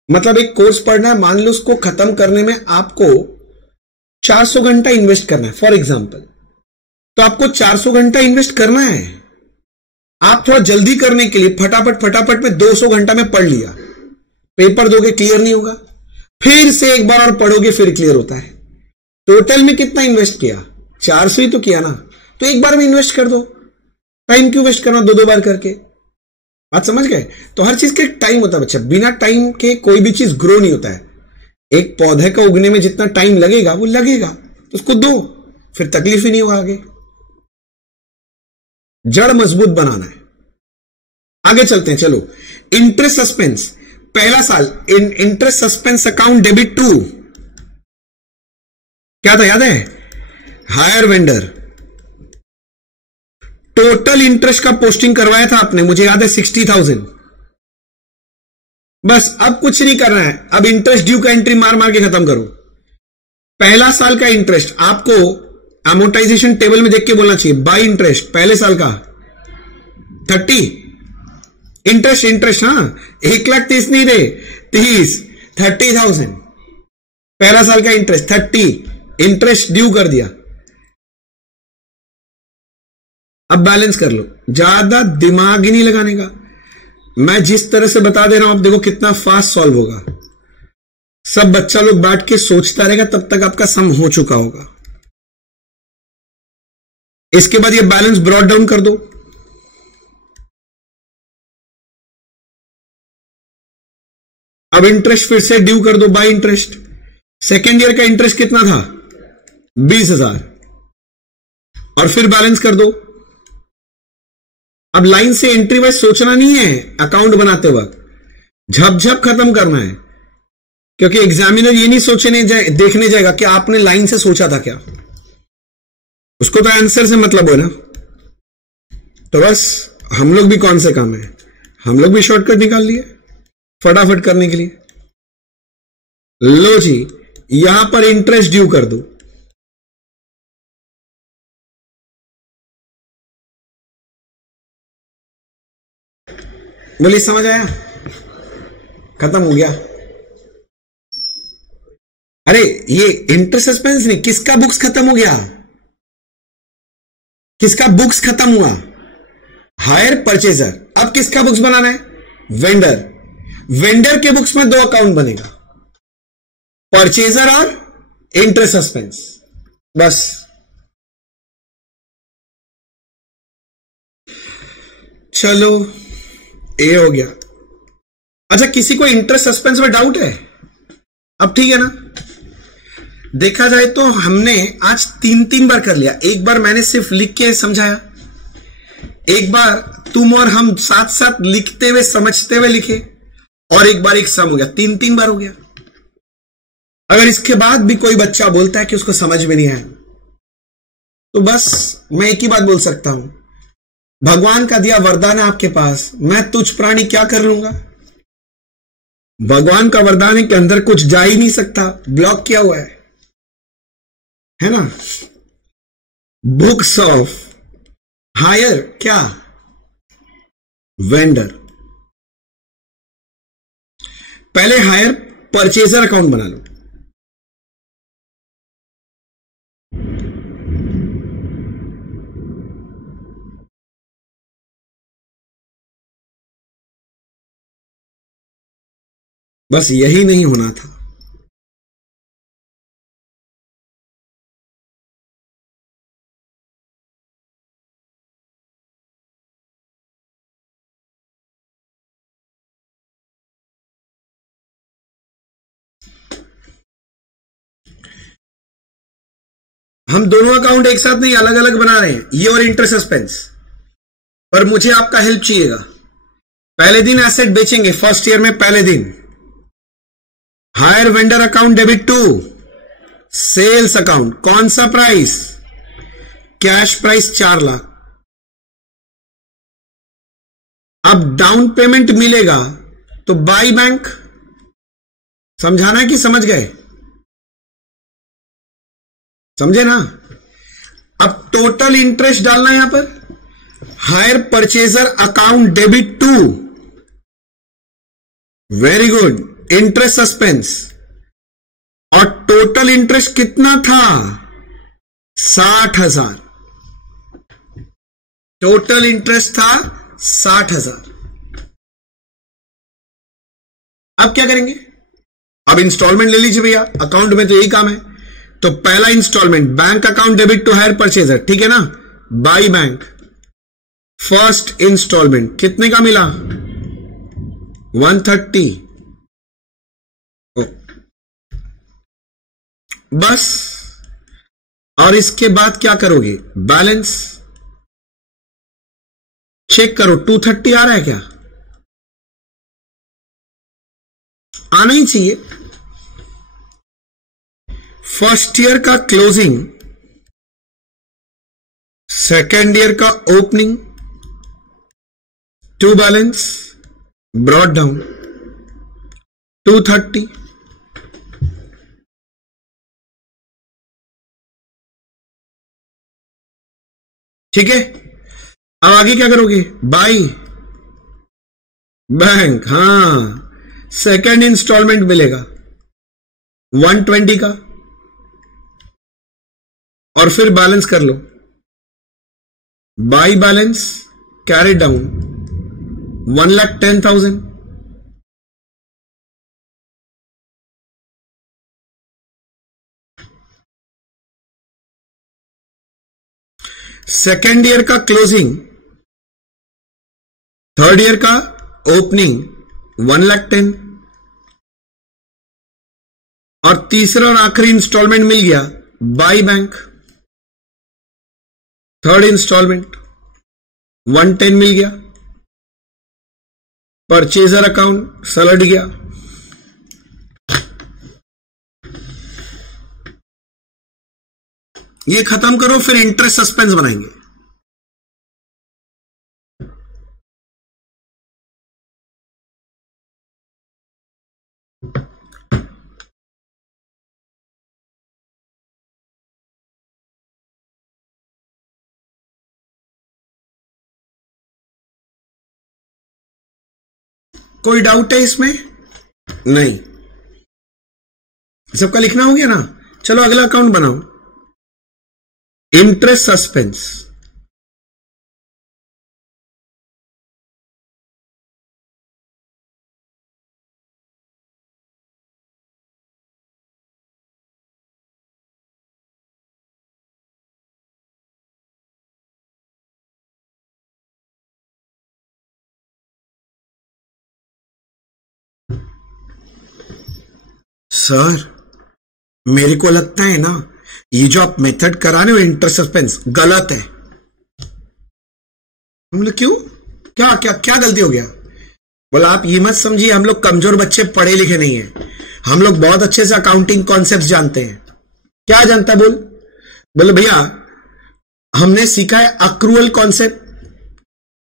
मतलब एक कोर्स पढ़ना है, मान लो उसको खत्म करने में आपको 400 घंटा इन्वेस्ट करना है फॉर एग्जाम्पल, तो आपको 400 घंटा इन्वेस्ट करना है। आप थोड़ा जल्दी करने के लिए फटाफट में 200 घंटा में पढ़ लिया, पेपर दोगे क्लियर नहीं होगा, फिर से एक बार और पढ़ोगे फिर क्लियर होता है। टोटल में कितना इन्वेस्ट किया? 400 ही तो किया ना, तो एक बार में इन्वेस्ट कर दो, टाइम क्यों वेस्ट करना दो बार करके? बात समझ गए? तो हर चीज का एक टाइम होता है बच्चा, बिना टाइम के कोई भी चीज ग्रो नहीं होता है। एक पौधे का उगने में जितना टाइम लगेगा वो लगेगा, तो उसको दो, फिर तकलीफ ही नहीं होगा आगे। जड़ मजबूत बनाना है। आगे चलते हैं, चलो। इंटरेस्ट सस्पेंस, पहला साल interest suspense account debit to, क्या था याद है? Hire vendor. टोटल इंटरेस्ट का पोस्टिंग करवाया था आपने, मुझे याद है 60,000। बस अब कुछ नहीं करना है, अब इंटरेस्ट ड्यू का एंट्री मार मार के खत्म करो। पहला साल का इंटरेस्ट आपको अमोर्टाइजेशन टेबल में देख के बोलना चाहिए, बाय इंटरेस्ट पहले साल का 30 इंटरेस्ट, हाँ 1,30,000 नहीं दे, 30,000 पहला साल का इंटरेस्ट 30 इंटरेस्ट ड्यू कर दिया। अब बैलेंस कर लो, ज्यादा दिमाग ही नहीं लगाने का। मैं जिस तरह से बता दे रहा हूं, आप देखो कितना फास्ट सॉल्व होगा। सब बच्चा लोग बैठ के सोचता रहेगा, तब तक आपका सम हो चुका होगा। इसके बाद ये बैलेंस ब्रॉड डाउन कर दो। अब इंटरेस्ट फिर से ड्यू कर दो बाय इंटरेस्ट। सेकेंड ईयर का इंटरेस्ट कितना था? 20,000, और फिर बैलेंस कर दो। अब लाइन से एंट्री वाइज सोचना नहीं है, अकाउंट बनाते वक्त झपझप खत्म करना है, क्योंकि एग्जामिनर ये नहीं देखने जाएगा कि आपने लाइन से सोचा था क्या, उसको तो आंसर से मतलब हो ना। तो बस हम लोग भी कौन से काम है, हम लोग भी शॉर्टकट निकाल लिए फटाफट करने के लिए। लो जी, यहां पर इंटरेस्ट ड्यू कर दो। बोलिए समझ आया? खत्म हो गया। अरे ये इंटरेस्ट सस्पेंस नहीं, किसका बुक्स खत्म हो गया? किसका बुक्स खत्म हुआ? Hire purchaser. अब किसका बुक्स बनाना है? वेंडर। वेंडर के बुक्स में 2 अकाउंट बनेगा, परचेजर और इंटरेस्ट सस्पेंस। बस चलो, ये हो गया। अच्छा, किसी को इंटरेस्ट सस्पेंस में डाउट है? अब ठीक है ना? देखा जाए तो हमने आज 3 बार कर लिया। एक बार मैंने सिर्फ लिख के समझाया, एक बार तुम और हम साथ साथ लिखते हुए समझते हुए लिखे, और एक बार एक सम हो गया। 3 बार हो गया। अगर इसके बाद भी कोई बच्चा बोलता है कि उसको समझ में नहीं आया, तो बस मैं एक ही बात बोल सकता हूं, भगवान का दिया वरदान है आपके पास, मैं तुच्छ प्राणी क्या कर लूंगा? भगवान का वरदान है कि अंदर कुछ जा ही नहीं सकता, ब्लॉक किया हुआ है। है ना, बुक्स ऑफ हायर क्या, वेंडर। पहले हायर परचेजर अकाउंट बना लो। बस यही नहीं होना था। हम दोनों अकाउंट एक साथ नहीं, अलग अलग बना रहे हैं, ये और इंटरेस्ट सस्पेंस। पर मुझे आपका हेल्प चाहिएगा। पहले दिन एसेट बेचेंगे, फर्स्ट ईयर में पहले दिन। Hire vendor account debit to sales account. कौन सा प्राइस, कैश प्राइस 4 लाख। अब डाउन पेमेंट मिलेगा तो बाई बैंक। समझाना है कि समझ गए, समझे ना। अब टोटल इंटरेस्ट डालना है यहां पर, hire purchaser account debit to, very good, interest suspense. और टोटल इंटरेस्ट कितना था, 60,000। टोटल इंटरेस्ट था 60,000। अब क्या करेंगे, अब इंस्टॉलमेंट ले लीजिए भैया, अकाउंट में तो यही काम है। तो पहला installment bank account debit to hire purchaser, ठीक है ना, बाई बैंक। फर्स्ट इंस्टॉलमेंट कितने का मिला, 130। बस। और इसके बाद क्या करोगे, बैलेंस चेक करो, 230 आ रहा है क्या, आना ही चाहिए। फर्स्ट ईयर का क्लोजिंग, सेकेंड ईयर का opening, to balance brought down 230। ठीक है। अब आगे क्या करोगे, बाई बैंक। हां, सेकेंड इंस्टॉलमेंट मिलेगा 120 का, और फिर बैलेंस कर लो, by balance carry down 1,10,000। Second year का क्लोजिंग, थर्ड ईयर का ओपनिंग 1,10,000, और तीसरा और आखिरी इंस्टॉलमेंट मिल गया बाई बैंक। थर्ड इंस्टॉलमेंट 110 मिल गया, परचेजर अकाउंट सलट गया। ये खत्म करो, फिर इंटरेस्ट सस्पेंस बनाएंगे। कोई डाउट है इसमें, नहीं, सबका लिखना हो गया ना। चलो अगला अकाउंट बनाओ, इंटरेस्ट सस्पेंस। सर मेरे को लगता है ना, ये जो आप मेथड करा रहे हो इंटरेस्ट सस्पेंस, गलत है। हम लोग क्यों, क्या क्या क्या गलती हो गया। बोला आप ये मत समझिए हम लोग कमजोर बच्चे, पढ़े लिखे नहीं है, हम लोग बहुत अच्छे से अकाउंटिंग कॉन्सेप्ट जानते हैं। क्या जानता है, बोले भैया हमने सीखा है अक्रूअल कॉन्सेप्ट।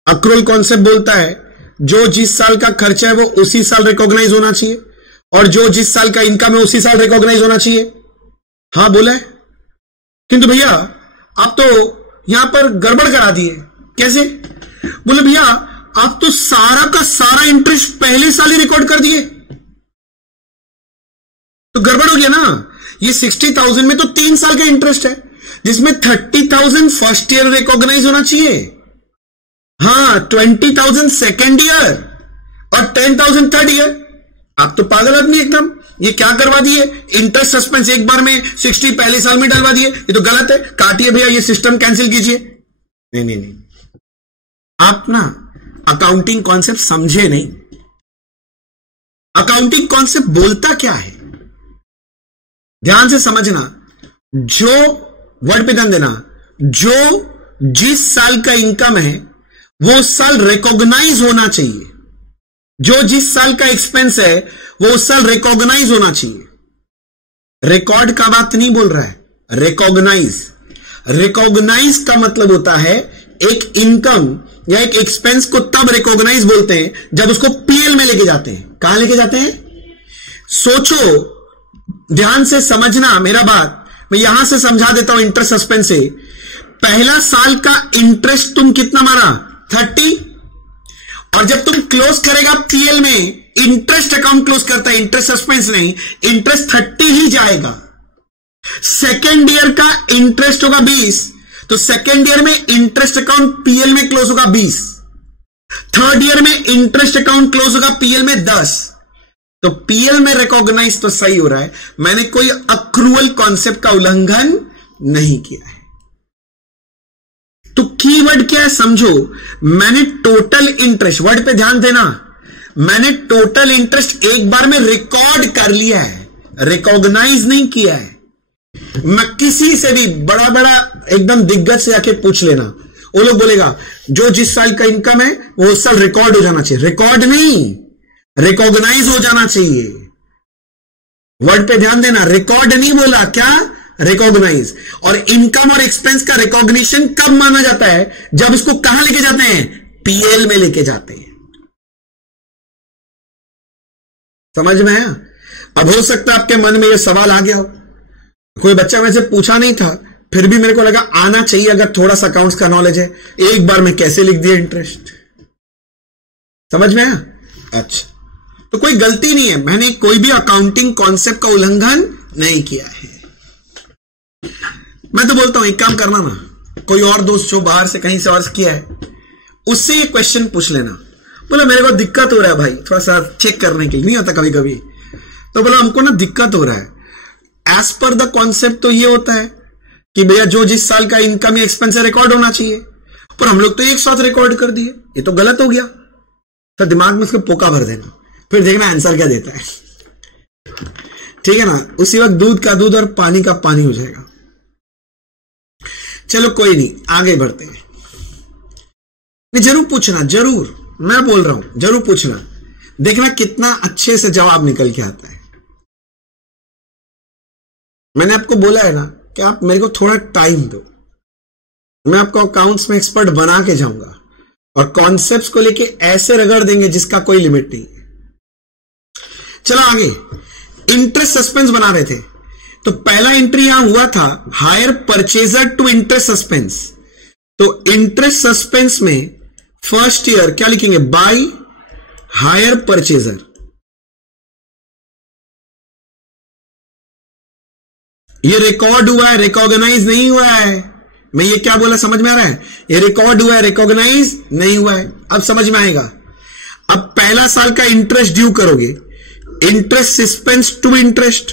अक्रूअल कॉन्सेप्ट बोलता है जो जिस साल का खर्चा है वो उसी साल रिकॉग्नाइज होना चाहिए, और जो जिस साल का इनकम है उसी साल रिकॉग्नाइज होना चाहिए। हाँ बोला है, किंतु भैया आप तो यहां पर गड़बड़ करा दिए। कैसे? बोले भैया आप तो सारा का सारा इंटरेस्ट पहले साल ही रिकॉर्ड कर दिए, तो गड़बड़ हो गया ना। ये 60,000 में तो 3 साल का इंटरेस्ट है, जिसमें 30,000 फर्स्ट ईयर रिकॉग्नाइज होना चाहिए, हाँ 20,000 सेकेंड ईयर और 10,000 थर्ड ईयर। आप तो पागल आदमी एकदम, ये क्या करवा दिए? इंटरेस्ट सस्पेंस एक बार में 60 पहले साल में डलवा दिए, ये तो गलत है। काटिए भैया, ये सिस्टम कैंसिल कीजिए। नहीं नहीं नहीं, आप ना अकाउंटिंग कॉन्सेप्ट समझे नहीं। अकाउंटिंग कॉन्सेप्ट बोलता क्या है, ध्यान से समझना। जो वर्ड पे ध्यान देना, जो जिस साल का इनकम है वो उस साल रिकॉग्नाइज होना चाहिए, जो जिस साल का एक्सपेंस है वो उस साल रिकॉग्नाइज होना चाहिए। रिकॉर्ड का बात नहीं बोल रहा है, रिकॉग्नाइज। रिकॉग्नाइज का मतलब होता है एक इनकम या एक एक्सपेंस को तब रिकॉग्नाइज बोलते हैं जब उसको पीएल में लेके जाते हैं। कहां लेके जाते हैं? सोचो, ध्यान से समझना मेरा बात, मैं यहां से समझा देता हूं इंटरेस्ट सस्पेंस से। पहला साल का इंटरेस्ट तुम कितना मारा? 30, और जब तुम क्लोज करेगा पीएल में, इंटरेस्ट अकाउंट क्लोज करता है, इंटरेस्ट सस्पेंस नहीं, इंटरेस्ट 30 ही जाएगा। सेकेंड ईयर का इंटरेस्ट होगा 20, तो सेकेंड ईयर में इंटरेस्ट अकाउंट पीएल में क्लोज होगा 20। थर्ड ईयर में इंटरेस्ट अकाउंट क्लोज होगा पीएल में 10। तो पीएल में रिकॉग्नाइज तो सही हो रहा है, मैंने कोई अक्रूवल कॉन्सेप्ट का उल्लंघन नहीं किया है। तो कीवर्ड क्या है समझो, मैंने टोटल इंटरेस्ट, वर्ड पे ध्यान देना, मैंने टोटल इंटरेस्ट एक बार में रिकॉर्ड कर लिया है, रिकॉग्नाइज नहीं किया है। मैं किसी से भी बड़ा बड़ा एकदम दिग्गज से आके पूछ लेना, वो लोग बोलेगा जो जिस साल का इनकम है वो उस साल रिकॉर्ड हो जाना चाहिए। रिकॉर्ड नहीं, रिकॉग्नाइज हो जाना चाहिए। वर्ड पे ध्यान देना, रिकॉर्ड नहीं बोला, क्या? रिकॉग्नाइज। और इनकम और एक्सपेंस का रिकॉग्निशन कब माना जाता है? जब इसको कहां लेके जाते हैं? पीएल में लेके जाते हैं। समझ में आया? अब हो सकता है आपके मन में यह सवाल आ गया हो, कोई बच्चा मेरे से पूछा नहीं था, फिर भी मेरे को लगा आना चाहिए अगर थोड़ा सा अकाउंट्स का नॉलेज है, एक बार में कैसे लिख दिया इंटरेस्ट। समझ में आया? अच्छा, तो कोई गलती नहीं है, मैंने कोई भी अकाउंटिंग कॉन्सेप्ट का उल्लंघन नहीं किया है। मैं तो बोलता हूं एक काम करना ना, कोई और दोस्त जो बाहर से कहीं से और किया है उससे ये क्वेश्चन पूछ लेना, बोला मेरे को दिक्कत हो रहा है भाई, थोड़ा सा चेक करने के लिए, नहीं होता कभी कभी, तो बोला हमको ना दिक्कत हो रहा है। एज पर द कॉन्सेप्ट तो ये होता है कि भैया जो जिस साल का इनकम या एक्सपेंस रिकॉर्ड होना चाहिए, पर हम लोग तो एक साथ रिकॉर्ड कर दिए, ये तो गलत हो गया। तो दिमाग में उसको पोका भर देना, फिर देखना आंसर क्या देता है, ठीक है ना? उसी वक्त दूध का दूध और पानी का पानी हो जाएगा। चलो कोई नहीं, आगे बढ़ते हैं। जरूर पूछना, जरूर, मैं बोल रहा हूं जरूर पूछना, देखना कितना अच्छे से जवाब निकल के आता है। मैंने आपको बोला है ना कि आप मेरे को थोड़ा टाइम दो, मैं आपको अकाउंट्स में एक्सपर्ट बना के जाऊंगा और कॉन्सेप्ट्स को लेके ऐसे रगड़ देंगे जिसका कोई लिमिट नहीं है। चलो आगे, इंटरेस्ट सस्पेंस बना रहे थे, तो पहला एंट्री यहां हुआ था hire purchaser to interest suspense. तो इंटरेस्ट सस्पेंस में फर्स्ट ईयर क्या लिखेंगे? By hire purchaser. ये रिकॉर्ड हुआ है, रिकॉग्नाइज नहीं हुआ है। मैं ये क्या बोला समझ में आ रहा है? ये रिकॉर्ड हुआ है, रिकॉग्नाइज नहीं हुआ है। अब समझ में आएगा। अब पहला साल का इंटरेस्ट ड्यू करोगे, interest suspense to interest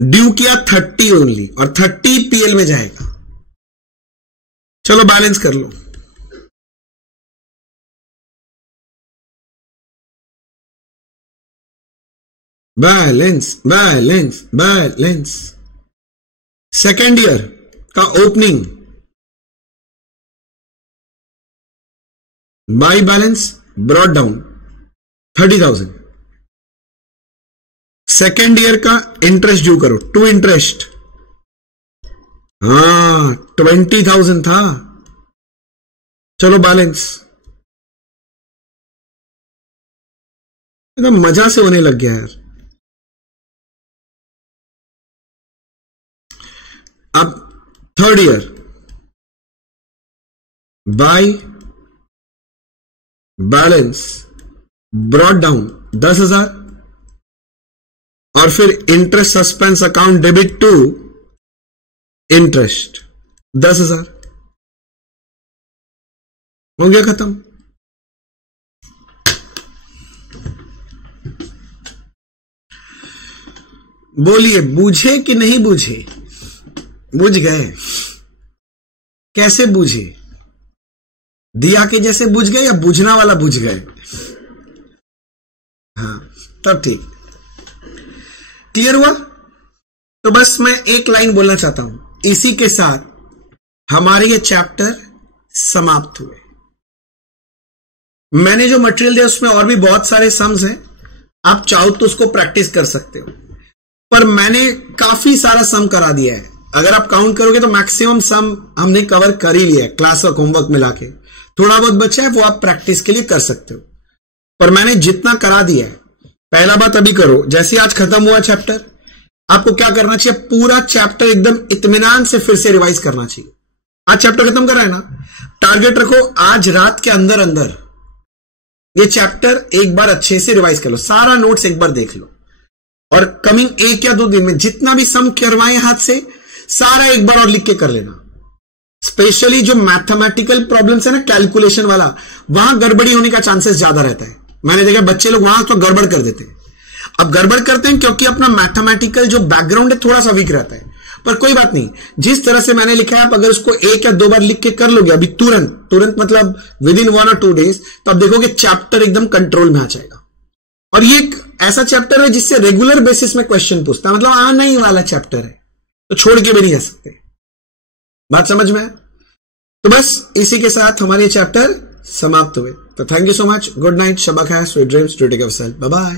due किया 30 ओनली, और 30 पीएल में जाएगा। चलो बैलेंस कर लो। Balance balance balance. Second year का opening by balance brought down 30,000। Second year का इंटरेस्ट ड्यू करो टू इंटरेस्ट, हाँ 20,000 था। चलो बैलेंस। एकदम मजा से होने लग गया यार। अब third year by balance brought down 10,000, और फिर interest suspense account debit to interest 10,000, हो गया खत्म। बोलिए बूझे कि नहीं बूझे? बुझ गए? कैसे बूझे? दिया के जैसे बुझ गए या बुझना वाला बुझ गए? हाँ तब ठीक, क्लियर हुआ। तो बस मैं एक लाइन बोलना चाहता हूं, इसी के साथ हमारे ये चैप्टर समाप्त हुए। मैंने जो मटेरियल दिया उसमें और भी बहुत सारे सम्स हैं, आप चाहो तो उसको प्रैक्टिस कर सकते हो, पर मैंने काफी सारा सम करा दिया है। अगर आप काउंट करोगे तो मैक्सिमम सम हमने कवर कर ही लिया है, क्लास वर्क होमवर्क मिला के। थोड़ा बहुत बचा है वो आप प्रैक्टिस के लिए कर सकते हो, पर मैंने जितना करा दिया है। पहला बात अभी करो, जैसे आज खत्म हुआ चैप्टर, आपको क्या करना चाहिए, पूरा चैप्टर एकदम इत्मीनान से फिर से रिवाइज करना चाहिए। आज चैप्टर खत्म कर रहा है ना, टारगेट रखो आज रात के अंदर अंदर ये चैप्टर एक बार अच्छे से रिवाइज कर लो, सारा नोट्स एक बार देख लो, और कमिंग 1 या 2 दिन में जितना भी सम करवाए हाथ से सारा एक बार और लिख के कर लेना। स्पेशली जो मैथमेटिकल प्रॉब्लम्स है ना, कैलकुलेशन वाला, वहां गड़बड़ी होने का चांसेस ज्यादा रहता है। मैंने देखा बच्चे लोग वहां तो गड़बड़ कर देते हैं। अब गड़बड़ करते हैं क्योंकि अपना मैथमेटिकल जो बैकग्राउंड है थोड़ा सा वीक रहता है, पर कोई बात नहीं, जिस तरह से मैंने लिखा है आप अगर उसको 1 या 2 बार लिख के कर लोगे अभी तुरंत मतलब विद इन 1 और 2 डेज, तो आप देखोगे चैप्टर एकदम कंट्रोल में आ जाएगा। और ये एक ऐसा चैप्टर है जिससे रेगुलर बेसिस में क्वेश्चन पूछता है, मतलब आना ही वाला चैप्टर है, तो छोड़ के भी नहीं जा सकते। बात समझ में आया? तो बस इसी के साथ हमारे चैप्टर समाप्त हुए। तो thank you so much, good night, शबा खैर, sweet dreams, do take care of yourself, bye bye.